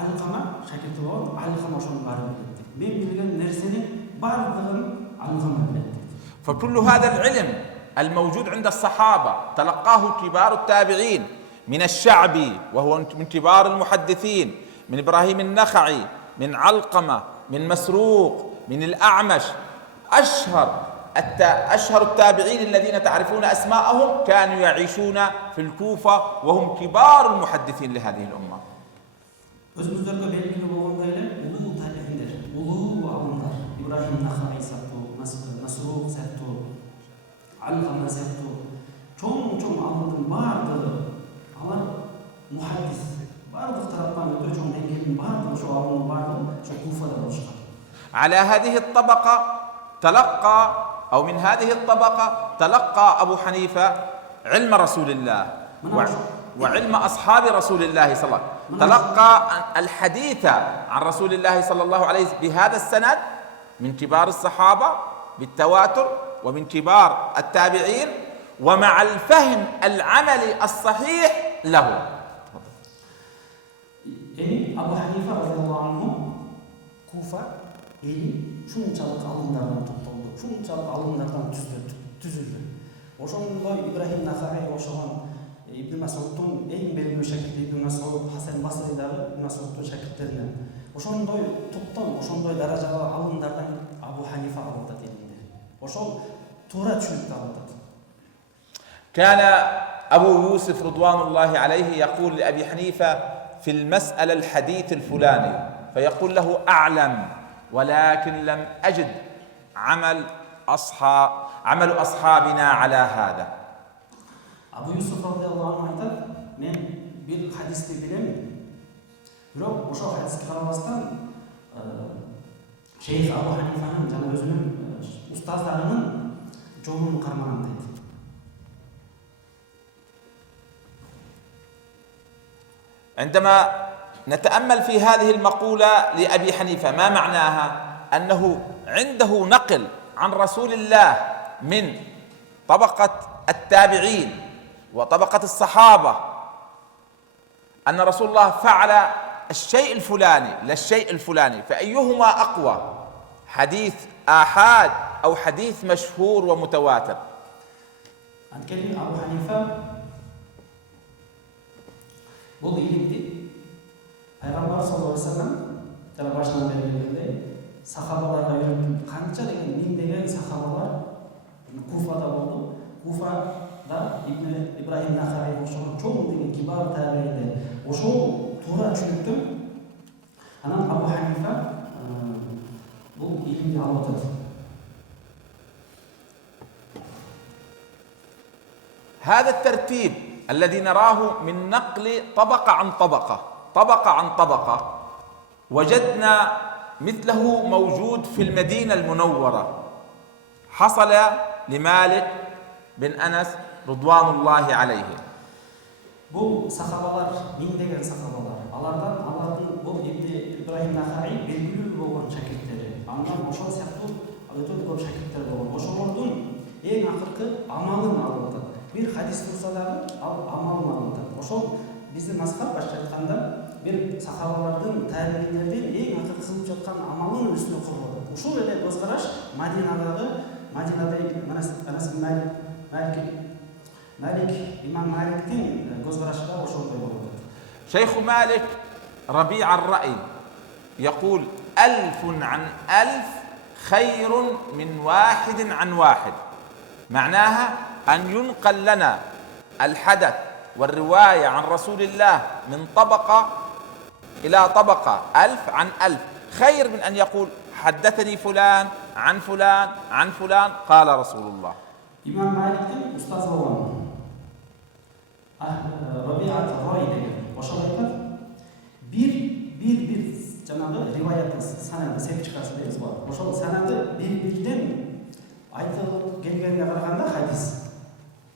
Alqama shakirti bor, Alqama o'shani barib biladi. Men bilgan narsani bardığın Alqama biladi. فكل هذا العلم الموجود عند الصحابة تلقاه كبار التابعين من الشعبي وهو من كبار المحدثين، من إبراهيم النخعي، من علقمة، من مسروق، من الأعمش. أشهر التابعين الذين تعرفون أسماءهم كانوا يعيشون في الكوفة وهم كبار المحدثين لهذه الأمة. Özümüzlerge belgili bolgandayla ulu tabiinler, ulu alımlar, İbrahim Nakha'i sattu, Masruq sattu, Alqama sattu, çoğun alımdın bardığı, alar muhaddis, bardığı taraftan öte çoğun engelin bardığı, şu alımın bardığı, şu Kufa'da boşlar. على هذه الطبقة تلقى أو من هذه الطبقة تلقى أبو حنيفة علم رسول الله وعلم أصحاب رسول الله صلى الله عليه وسلم، تلقى الحديث عن رسول الله صلى الله عليه وسلم بهذا السند من كبار الصحابة بالتواتر ومن كبار التابعين ومع الفهم العملي الصحيح له. Yani Abu Hanife radhiyallahu anhu Kufa eli şunçalık alımlardan topluldu, şunçalık alımlardan tüzüldü. Oşondoy İbrahim Nakha'i oşoğan İbn Mas'ud'un en belirli şekilde İbn Mas'ud, Hasan Basri'dagi İbn Mas'ud'un şagirdlerinden. Oşondoy toptan, oşondoy darajaga alımlardan Abu Hanife alındı deyildi. Oşon to'g'ri tushunib alındı. كان أبو يوسف رضوان الله عليه يقول لأبي حنيفة في المسألة الحديث الفلاني فيقول له: أعلم ولكن لم أجد عمل أصحابنا على هذا. Abu Yusuf radhiyallahu anh aytadi, men bir hadisni bilaman. Biroq o'sha hadisga qaramasdan Sheyx Abu Hanifa'nın jana o'zining ustozlarining jo'mini qaramagan deydi. عندما نتأمل في هذه المقولة لأبي حنيفة ما معناها؟ أنه عنده نقل عن رسول الله من طبقة التابعين وطبقة الصحابة أن رسول الله فعل الشيء الفلاني لا الشيء الفلاني، فأيهما أقوى، حديث آحاد أو حديث مشهور ومتواتر؟ Antkeni Abu Hanifa bu ilimdi. Peygamber sallallahu aleyhi ve sellem jana başından beri bilgендей sahabalarga yürüp qancha degan mingdegan sahabalar Kufada bo'ldi. Kufada İbrahim Nakha'i o'xshagan cho'ng degan kibar tabiinlar o'sha to'g'ri tushunibdi. Ana Abu Hanifa bu ilmni oldi. هذا الترتيب الذي نراه من نقل طبقة عن طبقة طبقة عن طبقة وجدنا مثله موجود في المدينة المنورة. حصل لمالك بن أنس رضوان الله عليه. Бұл сахабалар, миңдеген сахабалар. Алардың бұл Ибрахим Нахаи белгілі болған шәкірттері. Андан ошол сыяктуу өтө көп шәкірттер болған. Ошолордун ең акыркы амалын алып атат. Бир хадис турса дагы ал амалын алып атат. Ошол биздин мазхаб башка айтканда бир сахабалардын, табииндердин эң акыркы кылып жаткан амалын үстүнө куруп атат. Ушул эле көз караш Мадинада Малик имам Маликтин көз карашында ошондой болот. شيخ مالك ربيع الرأي يقول 1000 عن 1000 خير من 1 عن 1. معناها أن ينقل لنا الحدث والرواية عن رسول الله من طبقة إلى طبقة 1000 عن 1000 خير من أن يقول حدثني فلان عن فلان عن فلان قال رسول الله. إمام مالك أستاذ بولغان Рабиат Рой деген ошол айтат, бир жанагы риваяттын санады сепчикасы дейбиз го. Ошол санады бир-бирден айтылып келгенге караганда хадис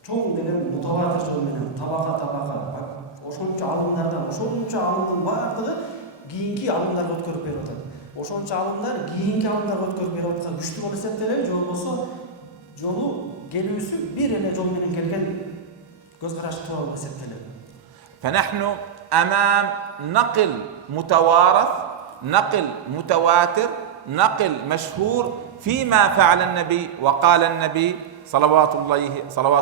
чоң деген мутаватир жол менен табака ошончо алымдын баардыгы кийинки алымдарга өткөрүп берип атат. Ошончо алымдар кийинки алымдарга өткөрүп берип аткан күчтүү болуп эсептелет, же болбосо жолу келүүсү бир эле жол менен келген көз караш туура эсептелет. فنحن أمام نقل متوارث، نقل متواتر، نقل مشهور فيما فعل النبي وقال النبي صلوات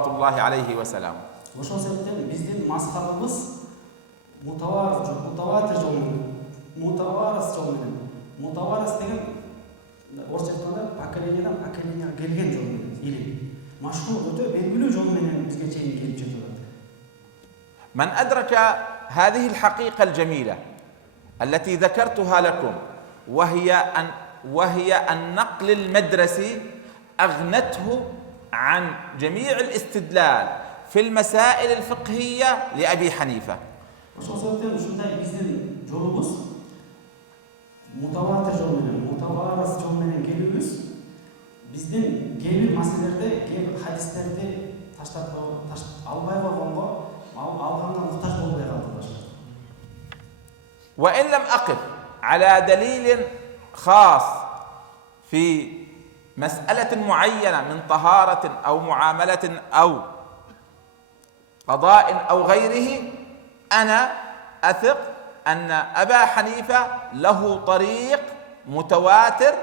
الله عليه وسلم. Ошол себептен биздин мазхабыбыз мутаватир жол менен, мутаварис деген орусча айтканда поколенияден поколенияга келген жол менен, илим. Машхур өтө белгилүү жол менен бизге чейин келип жатат. من أدرك هذه الحقيقة الجميلة التي ذكرتها لكم وهي النقل المدرسي أغنته عن جميع الاستدلال في المسائل الفقهية لأبي حنيفة. وإن لم أقف على دليل خاص في مسألة معينة من طهارة أو معاملة أو قضاء أو غيره، أنا أثق أن أبا حنيفة له طريق متواتر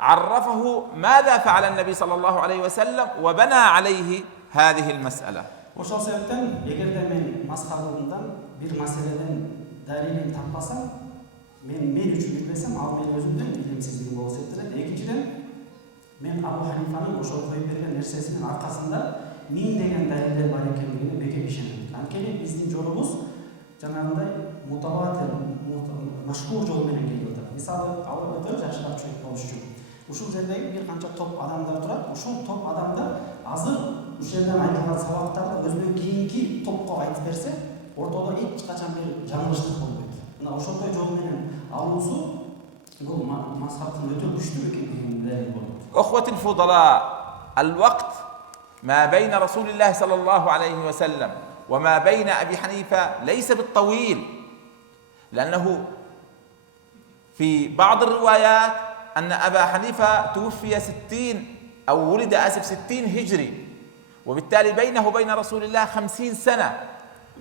عرفه ماذا فعل النبي صلى الله عليه وسلم وبنى عليه هذه المسألة. Ошол себептен эгерде мен мазхабымдан бир маселеден далилин таппасам, мен үчүн билбесем, ал мен өзүмдүн билимсиздигим болуп эсептелет. Экинчиден, мен Абу Ханифанын ошол коюп берген нерсесинин аркасында миңдеген далилдер бар экендигине бекем ишенем. Анткени биздин жолубуз жанагындай мутаватир, машхур жол менен келип атат. Мисалы, ал өтө жакшыраак түшүнүк болуш үчүн ушул жердеги бир канча топ адамдар турат. Ушул топ адамдар азыр ушул жерден айтылган сабактарды өзүнүн кийинки топко айтып берсе, ортодо эч качан бир жаңылыштык болбойт. Мына ошондой жол менен алуусу бул мазхабтын өтө күчтүү экендигин далил болот. أخوتي الفضلاء، الوقت ما بين رسول الله صلى الله عليه وسلم وما بين أبي حنيفة ليس بالطويل، لأنه في بعض الروايات أن أبا حنيفة توفي 60 أو ولد 60 هجري، وبالتالي بينه وبين رسول الله 50 سنة.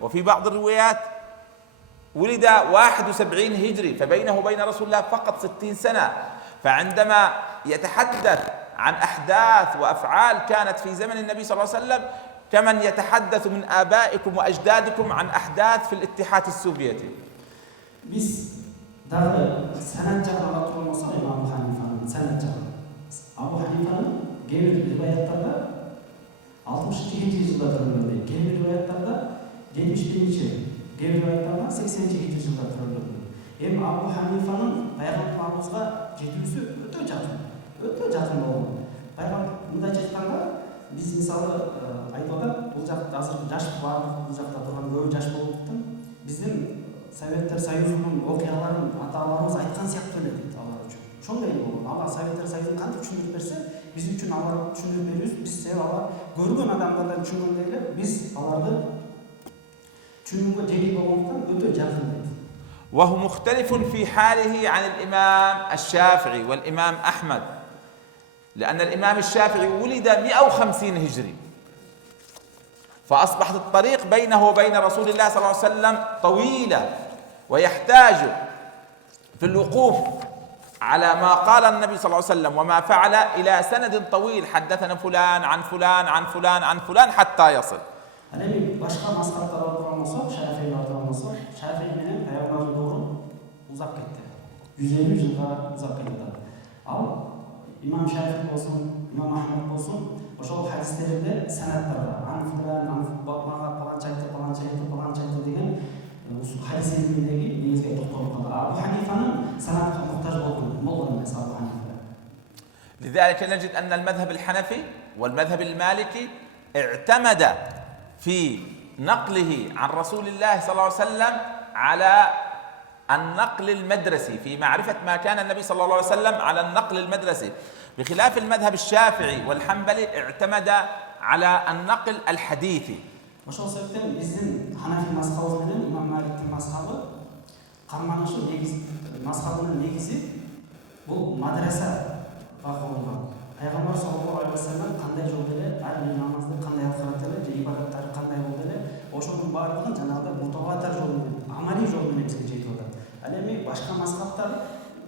وفي بعض الروايات ولد 71 هجري، فبينه وبين رسول الله فقط 60 سنة. فعندما يتحدث عن أحداث وأفعال كانت في زمن النبي صلى الله عليه وسلم كمن يتحدث من آبائكم وأجدادكم عن أحداث في الاتحاد السوفيتي. дагы санат жагынан турган болсок, Абу Ханифанын санат жагы. Абу Ханифанын кээ бир риваяттарда 60-жылда төрөлгөн, кээ бир риваяттарда 71-кээ бир риваяттарда 80-жылда төрөлгөн. Эми Абу Ханифанын пайгамбарыбызга жетүүсү өтө жакын болгон. Пайгамбар мындайча айтканда, биз мисалы айтып атат, бул жакта азыр жаш баардык бул жакта турган көбү жаш болуптур. Биздин Советтер Союзунун окуяларын ата-бабабыз айткан сыяктуу эле дейт алар үчүн. Ошондой болгон. Алар Советтер Союзун кантип түшүндүрүп берсе, биз үчүн алар түшүндүрүп берүүбүз, биз себеби алар көргөн адамдардан түшүнгөндөй эле биз аларды түшүнүүгө жеңил болгондуктан өтө жакын дейт. وهو مختلف في حاله عن الإمام الشافعي والإمام أحمد، لأن الإمام الشافعي ولد 150 هجري، فأصبحت الطريق بينه وبين رسول الله صلى الله عليه وسلم طويلة، ويحتاج في الوقوف على ما قال النبي صلى الله عليه وسلم وما فعل إلى سند طويل، حدثنا فلان عن فلان عن فلان عن فلان حتى يصل. Эми башка маскаттар турган болсок, Шафиилер турган болсок, Шафии менен пайгамбардын доору узап кетти. 150 жылга узап кетти. Ал имам Шафии болсун, имам Ахмед болсун, ошол хадистеринде санаттарда ан паланча деген хадис илминдеги негизге токтолуп калды. Абу Ханифанын санатка муктаж болгон эмес Абу Ханифа. لذلك نجد أن المذهب الحنفي والمذهب المالكي اعتمد في نقله عن رسول الله صلى الله عليه وسلم على النقل المدرسي، في معرفة ما كان النبي صلى الله عليه وسلم على النقل المدرسي، بخلاف المذهب الشافعي والحنبلي اعتمد على النقل الحديثي. Ошол себептен биздин Ханафи мазхабыбыз менен Имам Маликтин мазхабы карманышы мазхабынын негизи бул мадрасага курулган. Пайгамбар саллаллаху алейхи ва саллям кандай жолдо эле ар бир намазды кандай аткарат эле, же ибадаттары кандай болду эле, ошонун баардыгын жанагы мутаватир жол менен, амалий жол менен бизге жетип атат. Ал эми башка мазхабтар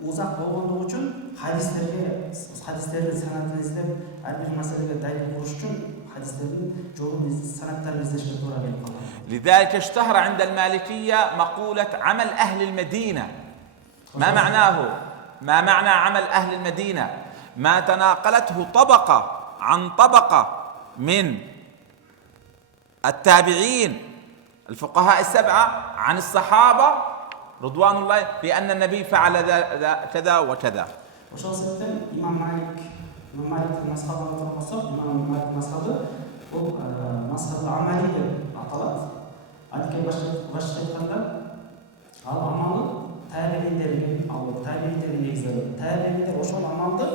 узак болгондугу үчүн хадистердин санатын издеп, ар бир маселеге далил куруш үчүн хадистердин жолун санаттарын издешке туура келип калат. لذلك اشتهر عند المالكية مقولة عمل أهل المدينة. ما معنى عمل أهل المدينة؟ ما تناقلته طبقة عن طبقة من التابعين الفقهاء السبعة عن الصحابة رضوان الله بأن النبي فعل كذا وكذا. Ошол себептен Имам Маликтин мазхабына тургансак, Имам Маликтин мазхабы бул мазхабы амалий деп аталат. Анткени башка айтканда ал амалы табииндерге негизделген. Табииндер ошол амалды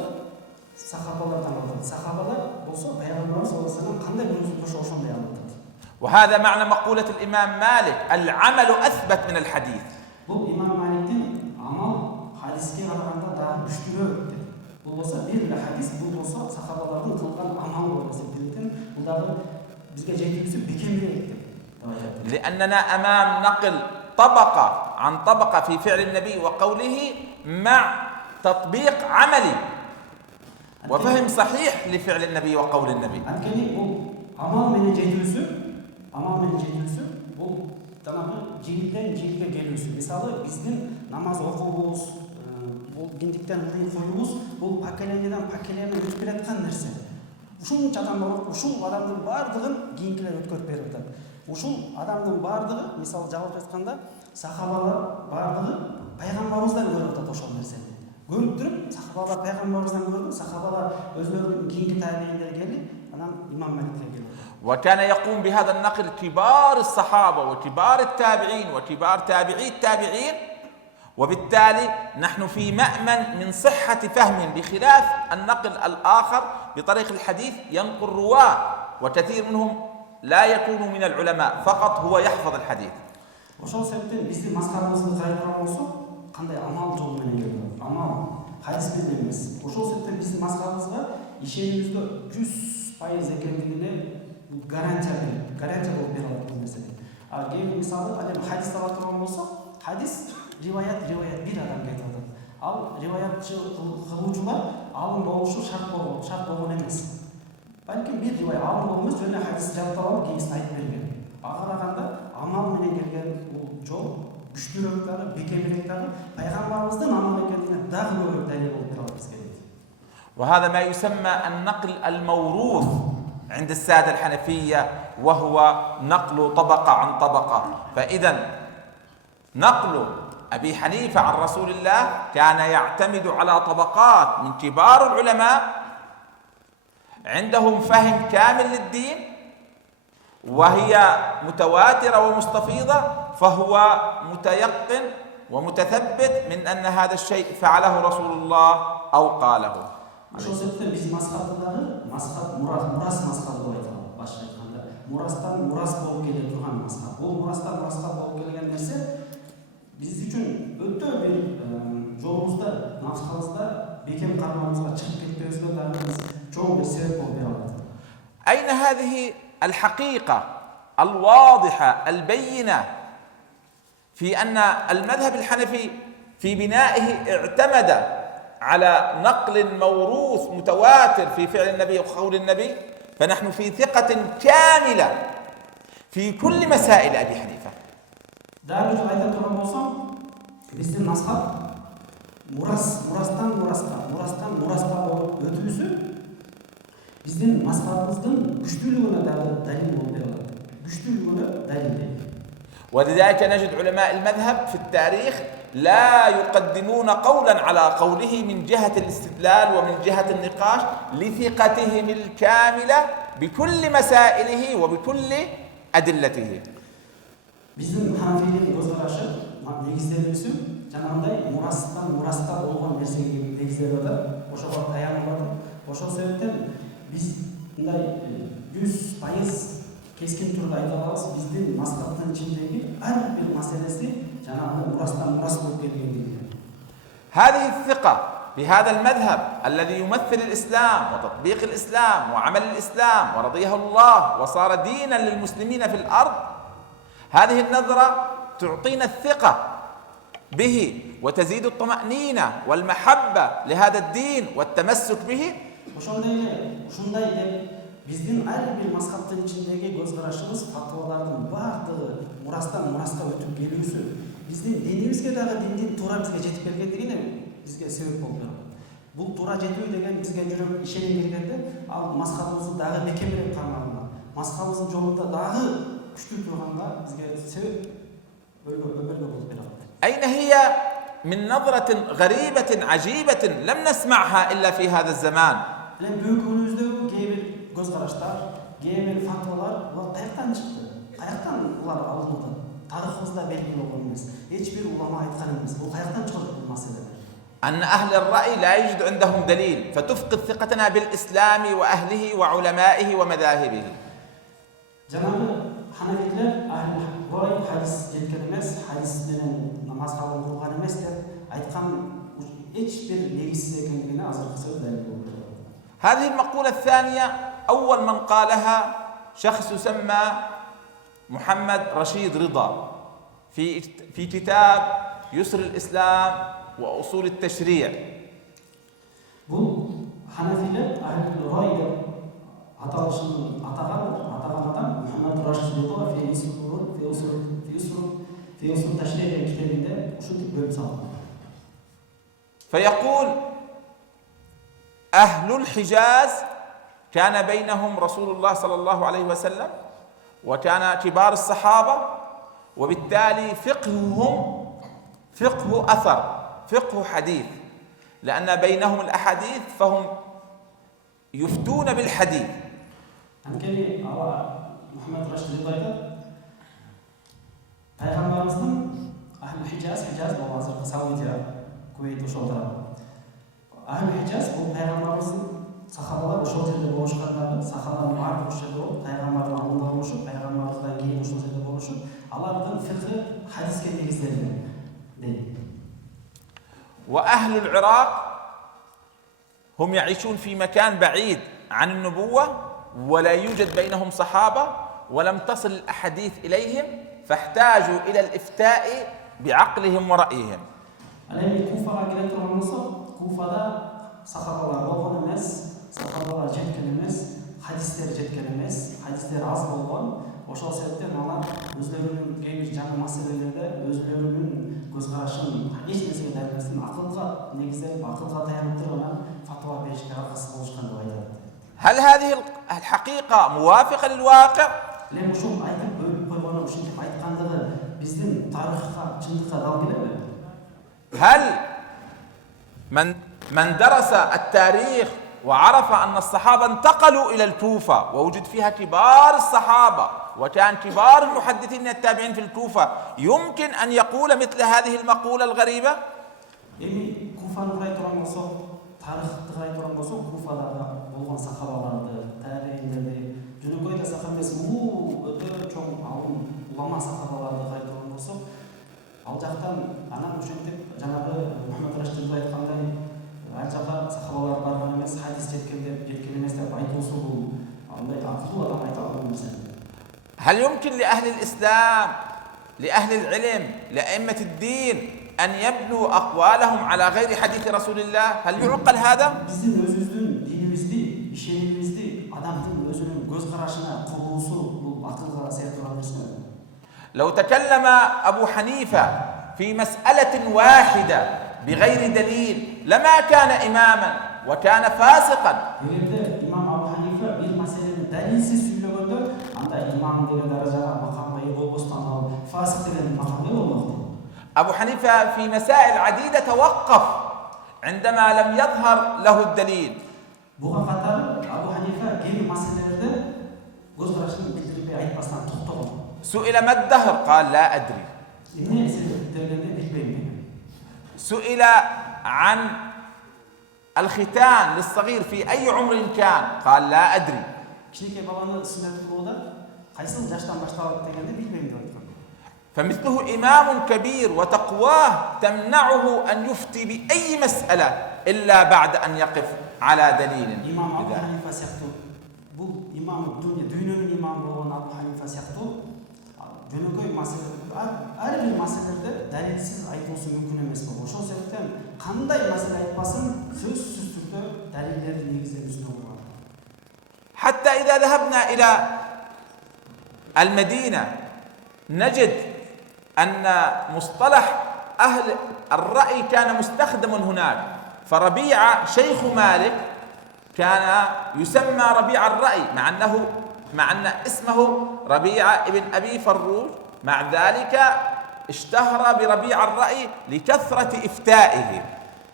сахабалардан алат. Сахабалар болсо пайгамбарыбыз саллаллаху алейхи ва саллям кандай буйрук ошондой алат. وهذا معنى مقولة الإمام مالك: العمل أثبت من الحديث. Бул Имам Маликтин амал хадиске караганда дагы күчтүүрөөк деп. Бул болсо бир эле хадис, бул болсо сахабалардын кылган амалы болуп эсептелет. Бул дагы бизге жетүүсү бекемирээк деп. لأننا أمام نقل طبقة عن طبقة في فعل النبي وقوله مع تطبيق عملي وفهم صحيح لفعل النبي وقول النبي. Анткени бул амал менен жетүүсү бул жанагы жиилден жиилге келүүсү. Мисалы биздин намаз окуубуз, бул киндиктен ырый коюубуз бул поколенияден поколениеге өтүп келаткан нерсе. Ушунча адам бар, ушул адамдын баардыгын кийинкилер өткөрүп берип атат. Ушул адамдын баардыгы, мисалы жабылып айтканда, сахабалар баардыгы пайгамбарыбыздан көрүп атат ошол нерсени. Көрүп туруп, сахабалар пайгамбарыбыздан көрдү, сахабалар өзлөрүнүн кийинки табииндери келди, анан Имам Маликке келди. وكان يقوم بهذا النقل كبار الصحابة وكبار التابعين وكبار تابعي التابعين، وبالتالي نحن في مأمن من صحة فهم، بخلاف النقل الآخر بطريق الحديث ينقل رواه وكثير منهم لا يكون من العلماء، فقط هو يحفظ الحديث. Ошол себептен биздин мазхабыбызды кайрылган болсок, кандай амал жолу менен келет. Амал хадис менен эмес. Ошол себептен биздин мазхабыбызга ишенимиздө 100% экендигине гарантия болуп бере алат бул нерсе. Ал кийинки мисалы, ал эми хадисти ала турган болсок, хадис риваят бир адамга айтып атат. Ал риваятчы кылуучулар алым болушу шарт болгон эмес. Балким бир риваят алым болмос, жөн хадис жаттап алып кийинсин айтып берген. Ага караганда амал менен келген бул жол күчтүүрөөк дагы, бекемирээк дагы, пайгамбарыбыздын амалы экендигине дагы көбүрөөк далил болуп бере алат бизге. وهذا ما يسمى النقل الموروث عند السادة الحنفية، وهو نقل طبقة عن طبقة. فإذا نقل أبي حنيفة عن رسول الله كان يعتمد على طبقات من كبار العلماء عندهم فهم كامل للدين، وهي متواترة ومستفيضة، فهو متيقن ومتثبت من أن هذا الشيء فعله رسول الله أو قاله. ошол себептен биз мазхабты дагы мазхаб мурас мазхабы деп айтылат. Башка айтканда, мурастан мурас болуп келе турган мазхаб. Бул мурастан мураска болуп келген нерсе биз үчүн өтө бир жолубузда, намазыбызда бекем кармагыбызга чыгып кетпебизге дагы чоң бир себеп болуп бере алат. أين هذه الحقيقة الواضحة البينة في أن المذهب الحنفي في بنائه اعتمد على نقل موروث متواتر في فعل النبي وقول النبي، فنحن في ثقة كاملة في كل مسائل أبي حنيفة. Дагы айта турган болсом, биздин мазхаб мурастан мураска болуп өтүүсү биздин мазхабыбыздын күчтүүлүгүнө дагы далил болуп бере алат. Күчтүүлүгүнө далил. ولذلك نجد علماء المذهب في التاريخ لا يقدمون قولا على قوله من جهة الاستدلال ومن جهة النقاش لثقتهم الكاملة بكل مسائله وبكل أدلته. Биздин ханафилердин көз карашы негизденүүсү жанагындай мурастан мураска болгон нерсеге негизделип атат. Ошого таянып атат. Ошол себептен биз мындай 100% keskin turda ayta alабыз, биздин мазхабтын ичиндеги ар бир маселеси жанагы мурастан мурас болуп келгендиги. هذه الثقة بهذا المذهب الذي يمثل الإسلام وتطبيق الإسلام وعمل الإسلام ورضيه الله وصار دينا للمسلمين في الأرض، هذه النظرة تعطينا الثقة به وتزيد الطمأنينة والمحبة لهذا الدين والتمسك به. Биздин ар бир мазхабтын ичиндеги көз карашыбыз, фатвалардын баардыгы мурастан мураска өтүп келүүсү биздин динибизге дагы диндин туура бизге жетип келгендигине бизге себеп болуп турат. Бул туура жетүү деген бизге жүрөк ишеним киргенде, ал мазхабыбызды дагы бекемирээк кармаганга, мазхабыбыздын жолунда дагы күчтүү турганга бизге себеп өмөргө болуп берет. أين هي من نظرة غريبة عجيبة لم نسمعها إلا في هذا الزمان. Göz karışlar, geyemeli fatvalar, ular kayaktan çıktı. Kayaktan ular alındı. Tarihimizde belirli olmamız. Hiçbir ulama aytkan emez. Bu kayaktan çıkıyor bu meseleler. أن أهل الرأي لا يوجد عندهم دليل فتفقد ثقتنا بالإسلام وأهله وعلمائه ومذاهبه. Cenab-ı Hanefiler ahli ra'y hadis jetken emez, hadis bilen namaz kılgan kurgan emez dep aytkan hiçbir negisiz ekenligine azırkı söz dalil boldu. هذه المقولة الثانية أول من قالها شخص يسمى محمد رشيد رضا في كتاب يسر الإسلام وأصول التشريع. Bu Hanefiler ahli ra'y atağın adam Muhammed Raşid Rıza في أصول التشريع kitabında şu tip bölüm sağladı. فيقول أهل الحجاز كان بينهم رسول الله صلى الله عليه وسلم وكان كبار الصحابة، وبالتالي فقههم فقه أثر، فقه حديث، لأن بينهم الأحاديث فهم يفتون بالحديث. محمد راشد رضا Peygamberimizin ahli Hicaz bu hazır Saudiya, Kuveyt ошол тарап. Ahli Hicaz bu Peygamberimizin sahabalar ошол жерде болушкандары, сахабалар баардыгы ошол жерде болуп, Peygamberдин алдында болушуп, Peygamberimizden кийин ошол жерде болушуп, алардын фикхи хадиске негизделген дейт. وأهل العراق هم يعيشون في مكان بعيد عن النبوة ولا يوجد بينهم صحابة ولم تصل الأحاديث إليهم فاحتاجوا إلى الإفتاء بعقلهم ورأيهم. Alemi Kufa'ya gelen olursa Kufa'da sahabalar bolğan emas, sahabalar jetken emas, hadisler jetken emas, hadisler az bolğan. Oşol sebepten alar özlerinin keyir жаңы маселелерде özlerinin көз карашын эч нерсеге дайрбастан акылга негизделип, акылга таянып турган фатва беришке аркасы болушкан деп айтат. هل هذه الحقيقة موافقة للواقع؟ Лем ушул айтып бөлүп койгону ушинтип айткандыгы биздин тарыхка, чындыкка дал келеби? هل من درس التاريخ وعرف أن الصحابة انتقلوا إلى الكوفة ووجد فيها كبار الصحابة وكان كبار المحدثين من التابعين في الكوفة، يمكن أن يقول مثل هذه المقولة الغريبة؟ эми Куфаны карай турган болсок, тарыхты карай турган болсок, Куфадагы болгон сахабаларды, табииндерди, жөнөкөй да сахаба эмес, өтө чоң алым улама сахабаларды карай турган болсок, ал жактан анан ошентип жанагы Мухаммад Раштидов айткандай, ал жака сахабалар барган эмес, хадис жеткен эмес деп айтуусу бул андай акылдуу адам айта алган нерсе. هل يمكن لأهل الإسلام، لأهل العلم، لأئمة الدين أن يبنوا أقوالهم على غير حديث رسول الله؟ هل يعقل هذا؟ Биздин өзүбүздүн динибизди, ишенимибизди адамдын өзүнүн көз карашына куруусу бул акылга сыя турган нерсе. لو تكلم أبو حنيفة في مسألة واحدة بغير دليل لما كان إماما وكان فاسقا. Эгерде имам Абу Ханифа бир маселени далилсиз сүйлөгөндө, анда имам деген даражага макамга ээ болбостон ал фасик деген макамга ээ болмок. أبو حنيفة في مسائل عديدة توقف عندما لم يظهر له الدليل. Буга катары Абу Ханифа кээ бир маселелерде көз карашын билдирбей айтпастан токтогон. سئل ما الدهر؟ قال لا أدري. Эмне себеп дегенде билбейм. سئل عن الختان للصغير في أي عمر كان؟ قال لا أدري. Кичинекей баланы сүннөт кылууда кайсыл жаштан башталат дегенде билбейм деп айткан. فمثله إمام كبير وتقواه تمنعه أن يفتي بأي مسألة إلا بعد أن يقف على دليل. إمام أبو حنيفة سيختو بو إمام الدنيا دينون إمام بولغان أبو حنيفة سيختو жөнөкөй маселе ар бир маселеде далилсиз айтылышы мүмкүн эмес болот. Ошол себептен кандай маселе айтпасын сөзсүз түрдө далилдерди негиздеп үстүнө коюлат. حتى إذا ذهبنا إلى المدينة نجد أن مصطلح أهل الرأي كان مستخدما هناك، فربيعة شيخ مالك كان يسمى ربيع الرأي مع أن اسمه ربيعة ابن أبي فروج، مع ذلك اشتهر بربيع الرأي لكثرة إفتائه.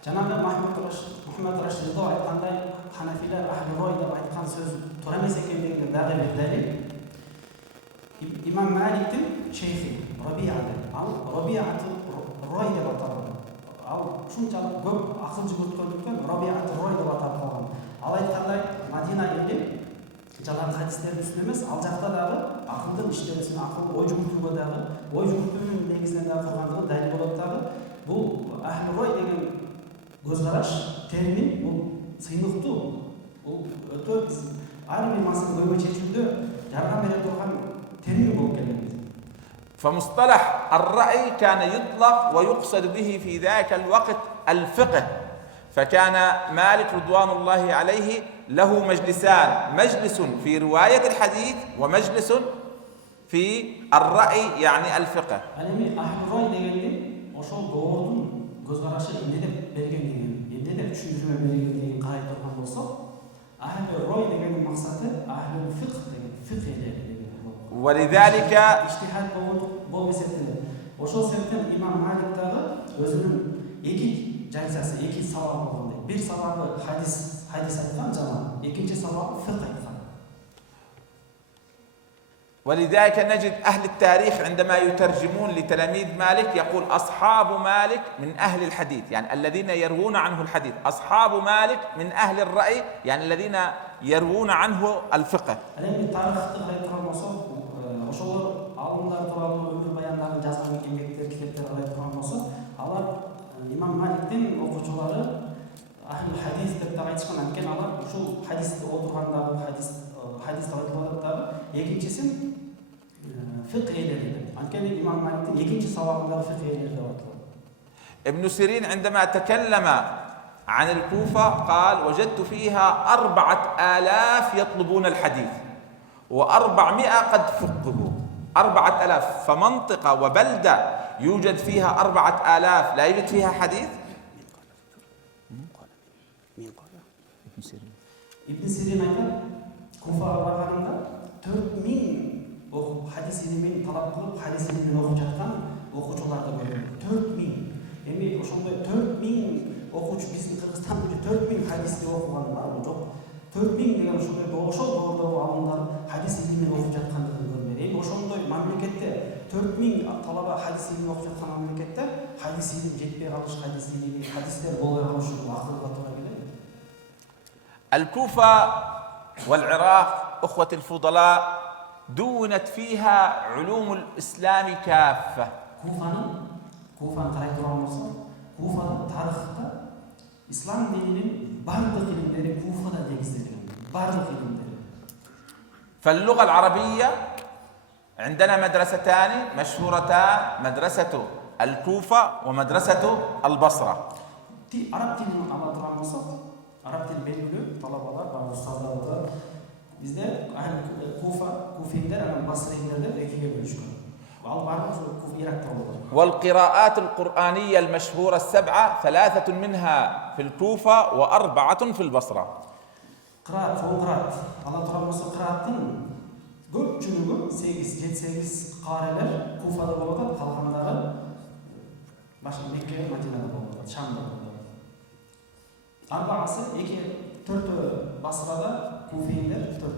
жанагы Мухаммад Рашид айткандай ханафилер ахли рой деп айткан сөз туура эмес экендигине дагы бир далил. Имам Маликтин шейхи Рабиа, ал Рабиату рой деп аталган. Ал ушунчалык көп акыл жүгүрткөндүктөн Рабиату рой деп аталып калган. Ал айткандай Мадина эле жалаң хадистердин үстүнө эмес, ал жакта дагы акылдын иштерисине, акыл ой жүгүртүүгө дагы, ой жүгүртүүнүн негизинен дагы тургандыгы далил болот дагы. Бул ахли рой деген көз караш термин бул сыйныктуу. Бул өтө ар бир маселе көйгөй чечүүдө жардам бере турган термин болуп келген. فمصطلح الرأي كان يطلق ويقصد به في ذاك الوقت الفقه، فكان مالك رضوان الله عليه له مجلسان، مجلس في رواية الحديث ومجلس في الرأي يعني الفقه. Эми ахли рой дегенде ошол доордун көз карашы эмне деп бергендигин, эмне деп түшүндүрмө бергендигин карай турган болсок, ахли рой дегендин максаты ахли фикх деген фикх эле. ولذلك اجتهاد болуп эсептелет. Ошол себептен имам Малик дагы өзүнүн эки жайсасы, эки сабагы болгондой. Бир сабагы хадис айткан жана экинчи сабагы фикх айткан. ولذلك نجد أهل التاريخ عندما يترجمون لتلاميذ مالك يقول أصحاب مالك من أهل الحديث، يعني الذين يروون عنه الحديث. أصحاب مالك من أهل الرأي، يعني الذين يروون عنه الفقه. Ошолор алымдар тууралуу өмүр баяндарын жазган эмгектер, китептер карай турган болсо, алар имам Маликтин окуучулары ахли хадис деп да айтышкан. Анткени алар ушул хадисти отургандагы хадисти айтылып дагы экинчисин фикх элери деп. Анткени имам Маликтин экинчи сабагындагы фикх элери деп айтылат. ابن سيرين عندما تكلم عن الكوفة قال وجدت فيها 4000 يطلبون الحديث و400 قد فقهوا. 4000، فمنطقة وبلدة يوجد فيها 4000 لا يوجد فيها حديث. ابن سيرين aytат, Куфага барганында 4000 хадис илимин талап кылып, хадис илимин окуп жаткан окуучуларды көрдүм. 4000. Эми ошондой 4000 окуучу биздин Кыргызстанда 4000 хадисти окуган барбы, жок. 4000 деген ошол доордогу алымдар хадис илимин окуп жаткандыгын көрмөдүм. Эми талаба хадис илим окуп жаткан мамлекетте хадис илим жетпей калыш, хадистер болбой калыш акылга туура келеби? الكوفة والعراق أخوة الفضلاء دونت فيها علوم الإسلام كافة. Куфаны карай турган болсок, Куфада тарыхта ислам дининин бардык илимдери Куфада негизделген. бардык илимдери. فاللغة العربية عندنا مدرستان مشهورتان، مدرسة الكوفة ومدرسة البصرة. Arap tilini ала турган болсок, араб тил белгилүү талабалар бар, устаздар бар. Бизде Куфиндер анан Басриндер деп экиге бөлүшкөн. Ал баардык Куф Иракта болот. والقراءات القرآنية المشهورة السبعة 3 منها في الكوفة و4 في البصرة. Кыраат, кыраат. Ала турган болсок кырааттын көпчүлүгү 7-8 карелер Куфада болот, калгандары башка Мекке, Мадинада болот, Шамда болот. Арбаасы 2-4 Басрада, Куфиндер 4.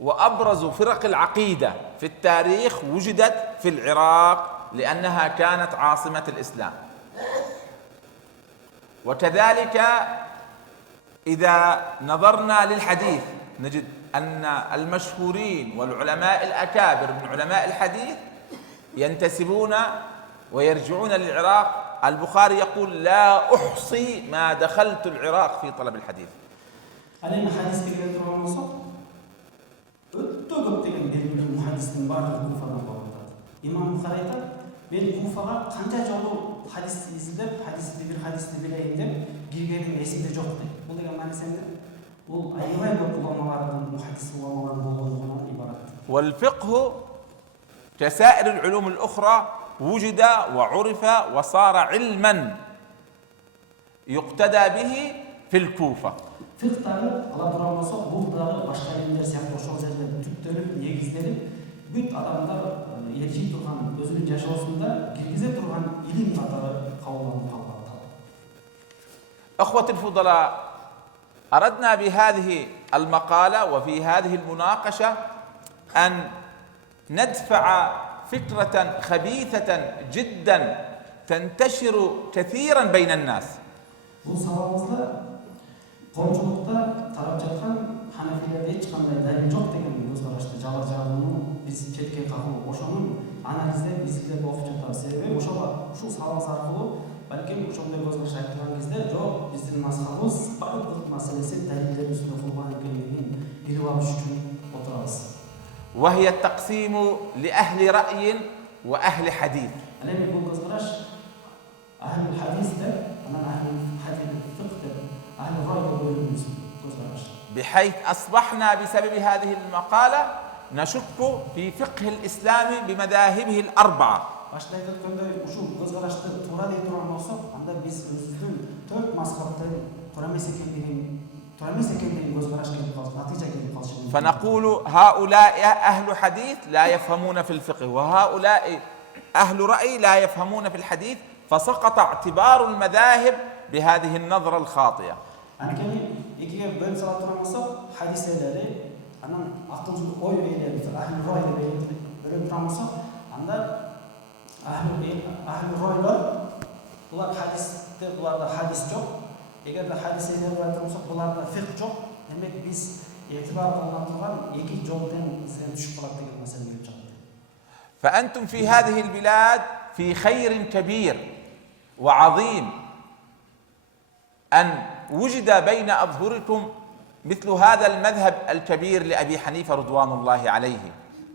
وأبرز فرق العقيدة في التاريخ وجدت في العراق لأنها كانت عاصمة الإسلام. وكذلك إذا نظرنا للحديث نجد أن المشهورين والعلماء الأكابر من علماء الحديث ينتسبون ويرجعون للعراق. البخاري يقول لا أحصي ما دخلت العراق في طلب الحديث. علينا حديث كده تروح مصر өтө көп деген белгилүү мухаддистин баардыгы Куфадан болот. Имам Бухари айтат, мен Куфага канча жолу хадис изилдеп, бир хадисти билейин деп киргеним эсимде жок дейт. Бул деген маанасы эмне? Бул аябай көп уламалардын, мухаддис уламалардын болгондугунан ибарат. والفقه كسائر العلوم الأخرى وجد وعرف وصار علما يقتدى به في الكوفة. Fiqhtagы ала турган болсок, бул дагы башка илимдер сыяктуу ошол жерде түптөлүп, негизделип, бүт адамдар ээрчи турган, өзүнүн жашоосунда киргизе турган илим катары кабылданып калган. أخوة الفضلاء، أردنا بهذه المقالة وفي هذه المناقشة أن ندفع فكرة خبيثة جدا تنتشر كثيرا بين الناس. Коомчулукта тарап жаткан ханафилерде эч кандай далил жок деген көз карашты жабар жабууну биз четке кагып, ошонун анализдеп, изилдеп окуп жатабыз. Себеби ушул сабак аркылуу балким ошондой көз караш айтылган кезде жок, биздин мазхабыбыз бардык маселеси далилдер үстүнө курган экенин билип алыш үчүн отурабыз. وهي التقسيم لأهل رأي وأهل حديث. Эми бул көз караш ахли хадис деп, анан ахли хадис фикх деп بحيث أصبحنا بسبب هذه المقالة نشك في فقه الإسلام بمذاهبه الأربعة. فنقول هؤلاء أهل حديث لا يفهمون في الفقه، وهؤلاء أهل رأي لا يفهمون في الحديث، فسقط اعتبار المذاهب بهذه النظرة الخاطئة. Анткени экиге бөлүп сала турган болсок, хадис элери, анан акылдуу ой элери, ахли рой деп бөлүп турган болсок, анда ахли ройлор булар хадисте, буларда хадис жок. Эгерде хадис элери бар болсок, буларда фикх жок. Демек биз этибар кылган турган эки жолдон изден түшүп калат деген маселе келип чыгат. فأنتم في هذه البلاد في خير كبير وعظيم أن وجد بين أظهركم مثل هذا المذهب الكبير لأبي حنيفة رضوان الله عليه.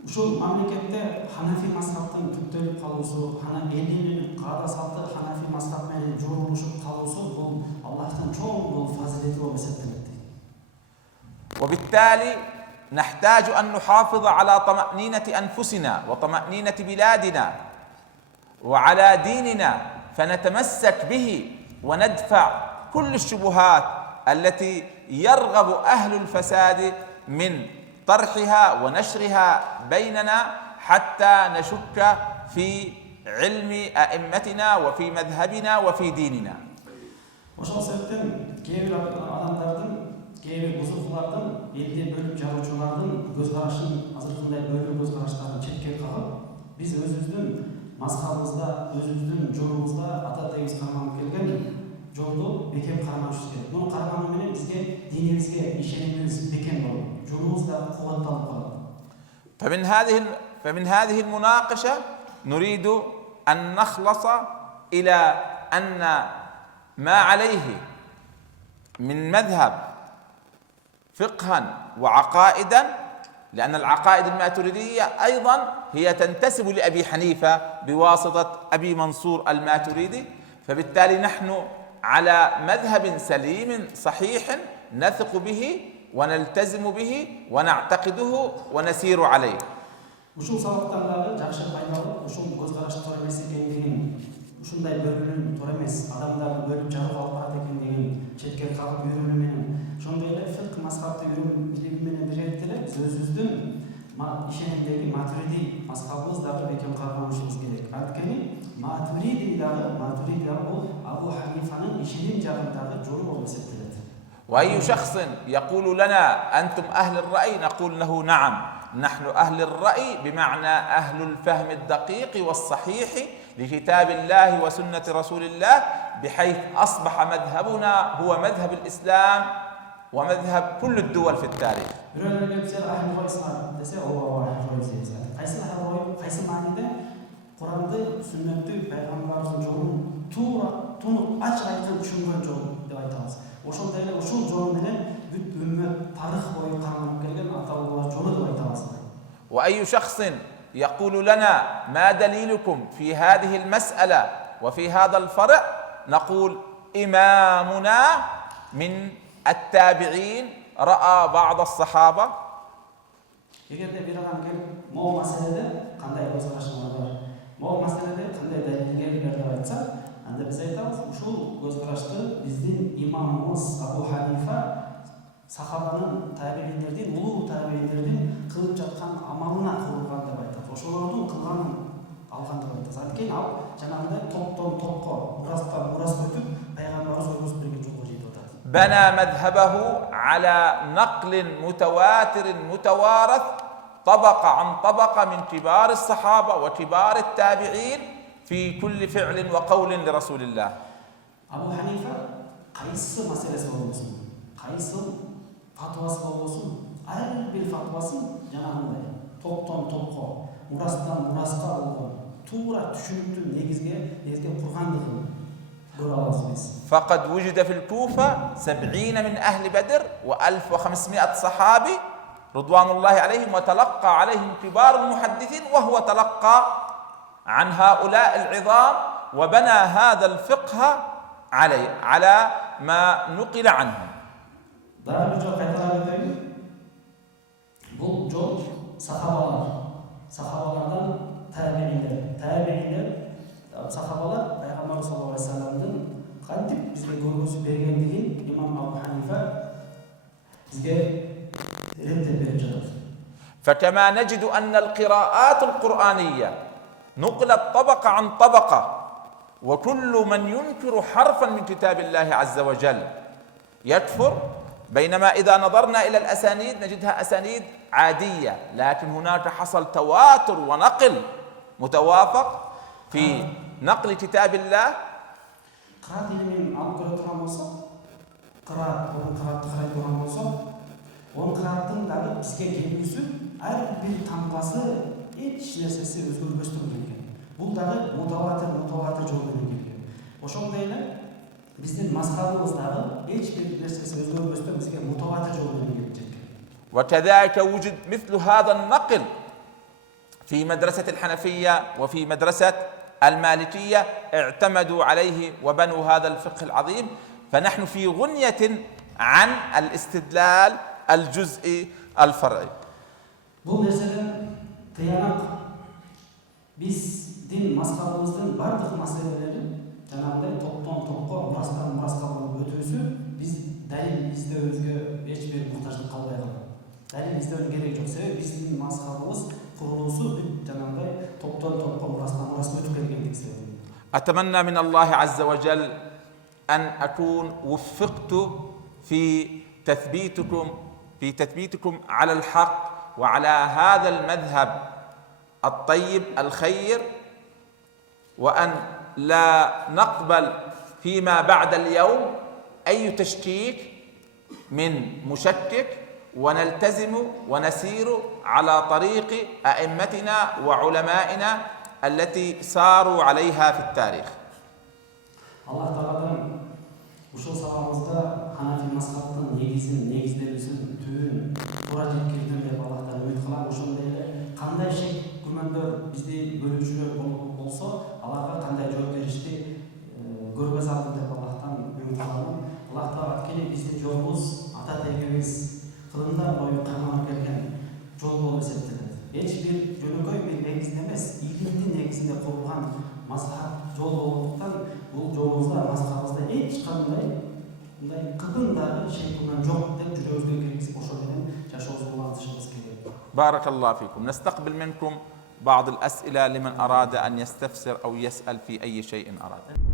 Ушул мамлекетте ханафи мазхабтын түптөлүп калуусу, элинин каада салты ханафи мазхаб менен журулушуп калуусу бул Аллахтын чоң бул фазилети болуп эсептелет. وبالتالي نحتاج أن نحافظ على طمأنينة أنفسنا وطمأنينة بلادنا وعلى ديننا، فنتمسك به وندفع كل الشبهات التي يرغب أهل الفساد من طرحها ونشرها بيننا حتى نشك في علم أئمتنا وفي مذهبنا وفي ديننا. Ошол себептен кээ-бир адамдардын, кээ-бир бузукулардын, элди бөлүп жаруучулардын көз карашын азыркындай бөлүү көз караштарын четке кагып, биз өзүбүздүн мазхабыбызда, өзүбүздүн жолубузда ата-атайыбыз карманып келген жолду бекем карманышыбыз керек. Муну кармануу менен бизге динибизге ишенимибиз бекем болот. Жолубуз да кубатталып калат. فمن هذه المناقشة نريد أن نخلص إلى أن ما عليه من مذهب فقها وعقائدا، لأن العقائد الماتريدية أيضا هي تنتسب لأبي حنيفة بواسطة أبي منصور الماتريدي، فبالتالي نحن على مذهب سليم صحيح نثق به ونلتزم به ونعتقده ونسير عليه. Ушул сабактан дагы жакшы пайдаланып, ушул көз караш туура эмес экендигин, ушундай бөлүнүү туура эмес, адамдарды бөлүп жарып алып барат экендигин четке кагып үйрөнүү менен, ошондой эле фикх мазхабты үйрөнүү билими менен биргеликте эле биз өзүбүздүн ишенимдеги матуриди мазхабыбыз дагы бекем карманышыбыз керек. Анткени матуриди дагы бул Абу Ханифанын ишеним жагындагы жолу болуп эсептелет. وأي شخص يقول لنا أنتم أهل الرأي نقول له نعم، نحن أهل الرأي بمعنى أهل الفهم الدقيق والصحيح لكتاب الله وسنة رسول الله، بحيث أصبح مذهبنا هو مذهب الإسلام ومذهب كل الدول في التاريخ. Ошондой эле ушул жол менен бүт үммөт тарых бою карманып келген аталуулар жолу деп айта аласыз. وأي شخص يقول لنا ما دليلكم في هذه المسألة وفي هذا الفرع نقول إمامنا من التابعين رأى بعض الصحابة. Эгерде бир адам келип, могу маселеде кандай көз карашыңар бар, могу маселеде кандай далилдер деп айтса, анда биз айтабыз, ушул көз карашты биздин имамыбыз Абу Ханифа сахабанын, табииндердин, улуу табииндердин кылып жаткан амалына курулган деп айтат. Ошолордун кылганын алган деп айтат. Анткени ал жанагындай топтон топко, мурастан мурасқа өтүп, пайгамбарыбыз ойгөзүп берген жолго жетип атат. بنى مذهبه على نقل متواتر متوارث طبقة عن طبقة من كبار الصحابة وكبار التابعين في كل فعل وقول لرسول الله. Абу Ханифа кайсы маселеси болбосун, кайсы фатвасы болбосун, ар бир фатвасын жанагындай топтон топко, мурастан мураска болгон, туура түшүнүктүү негизге кургандыгын көрө алабыз биз. فقد وجد في الكوفة 70 من أهل بدر و1500 صحابي رضوان الله عليهم، وتلقى عليهم كبار المحدثين، وهو تلقى عن هؤلاء العظام وبنى هذا الفقه على ما نقل عنهم. Бул жол сахабалардан табииндер, сахабалар пайгамбар саллаллаху алейхи вассаламдын кантип бизге көргөзүп бергендигин имам Абу Ханифа бизге реттеп берип жатат. فكما نجد أن القراءات القرآنية نقلت طبقة عن طبقة، وكل من ينكر حرفا من كتاب الله عز وجل يكفر، بينما إذا نظرنا إلى الأسانيد نجدها أسانيد عادية، لكن هناك حصل تواتر ونقل متوافق في نقل كتاب الله. قرات من أول قراءة موسى، قراءة موسى، قراءة دагы бизге келүүсү ар бир тамгасы эч нерсеси өзгөрбөстөн келген. Бул дагы мутаватир жол менен келген. Ошондой эле биздин мазхабыбыз дагы эч бир нерсеси өзгөрбөстөн бизге мутаватир жол менен келип жеткен. وكذلك وجد مثل هذا النقل في مدرسة الحنفية وفي مدرسة المالكية، اعتمدوا عليه وبنوا هذا الفقه العظيم. فنحن في غنية عن الاستدلال الجزئي الفرعي. Бул нерседен тыянак биздин мазхабыбыздын бардык маселелери жанагындай топтон топко, мурастан мураска болуп өтүүсү биз далил издөөбүзгө эч бир муктаждык калбай калды. Далил издөөнүн кереги жок, себеби биздин мазхабыбыз курулуусу бүт жанагындай топтон топко, мурастан мураска өтүп келгендик себеби. أتمنى من الله عز وجل أن أكون وفقت في تثبيتكم على الحق وعلى هذا المذهب الطيب الخير وأن لا نقبل فيما بعد اليوم أي تشكيك من مشكك، ونلتزم ونسير على طريق أئمتنا وعلمائنا التي ساروا عليها في التاريخ. الله تعالى ушул сабагыбызда ханафи мазхабтын негизделүүсүн түбүн туура жеткирдим деп Аллахтан үмүт кылам. Ошондой эле кандай шек күмөндөр бизди бөлүүчүлөр болсо аларга кандай жооп беришти көргөз алдым деп Аллахтан үмүт кылам. Аллах Таала аткени биздин жолубуз ата тегибиз кылымдар бою кырманып келген жол болуп эсептелет. Эч бир жөнөкөй бир негизде эмес, илимдин негизинде курулган мазхаб жол болгондуктан бул жолубузда мазхабыбызда эч кандай мындай кыбын дагы шек күмөн жок деп жүрөгүбүзгө киргизип ошо менен жашообузду улантышыбыз керек. بارك الله فيكم. نستقبل منكم بعض الأسئلة لمن أراد أن يستفسر أو يسأل في أي شيء أراد.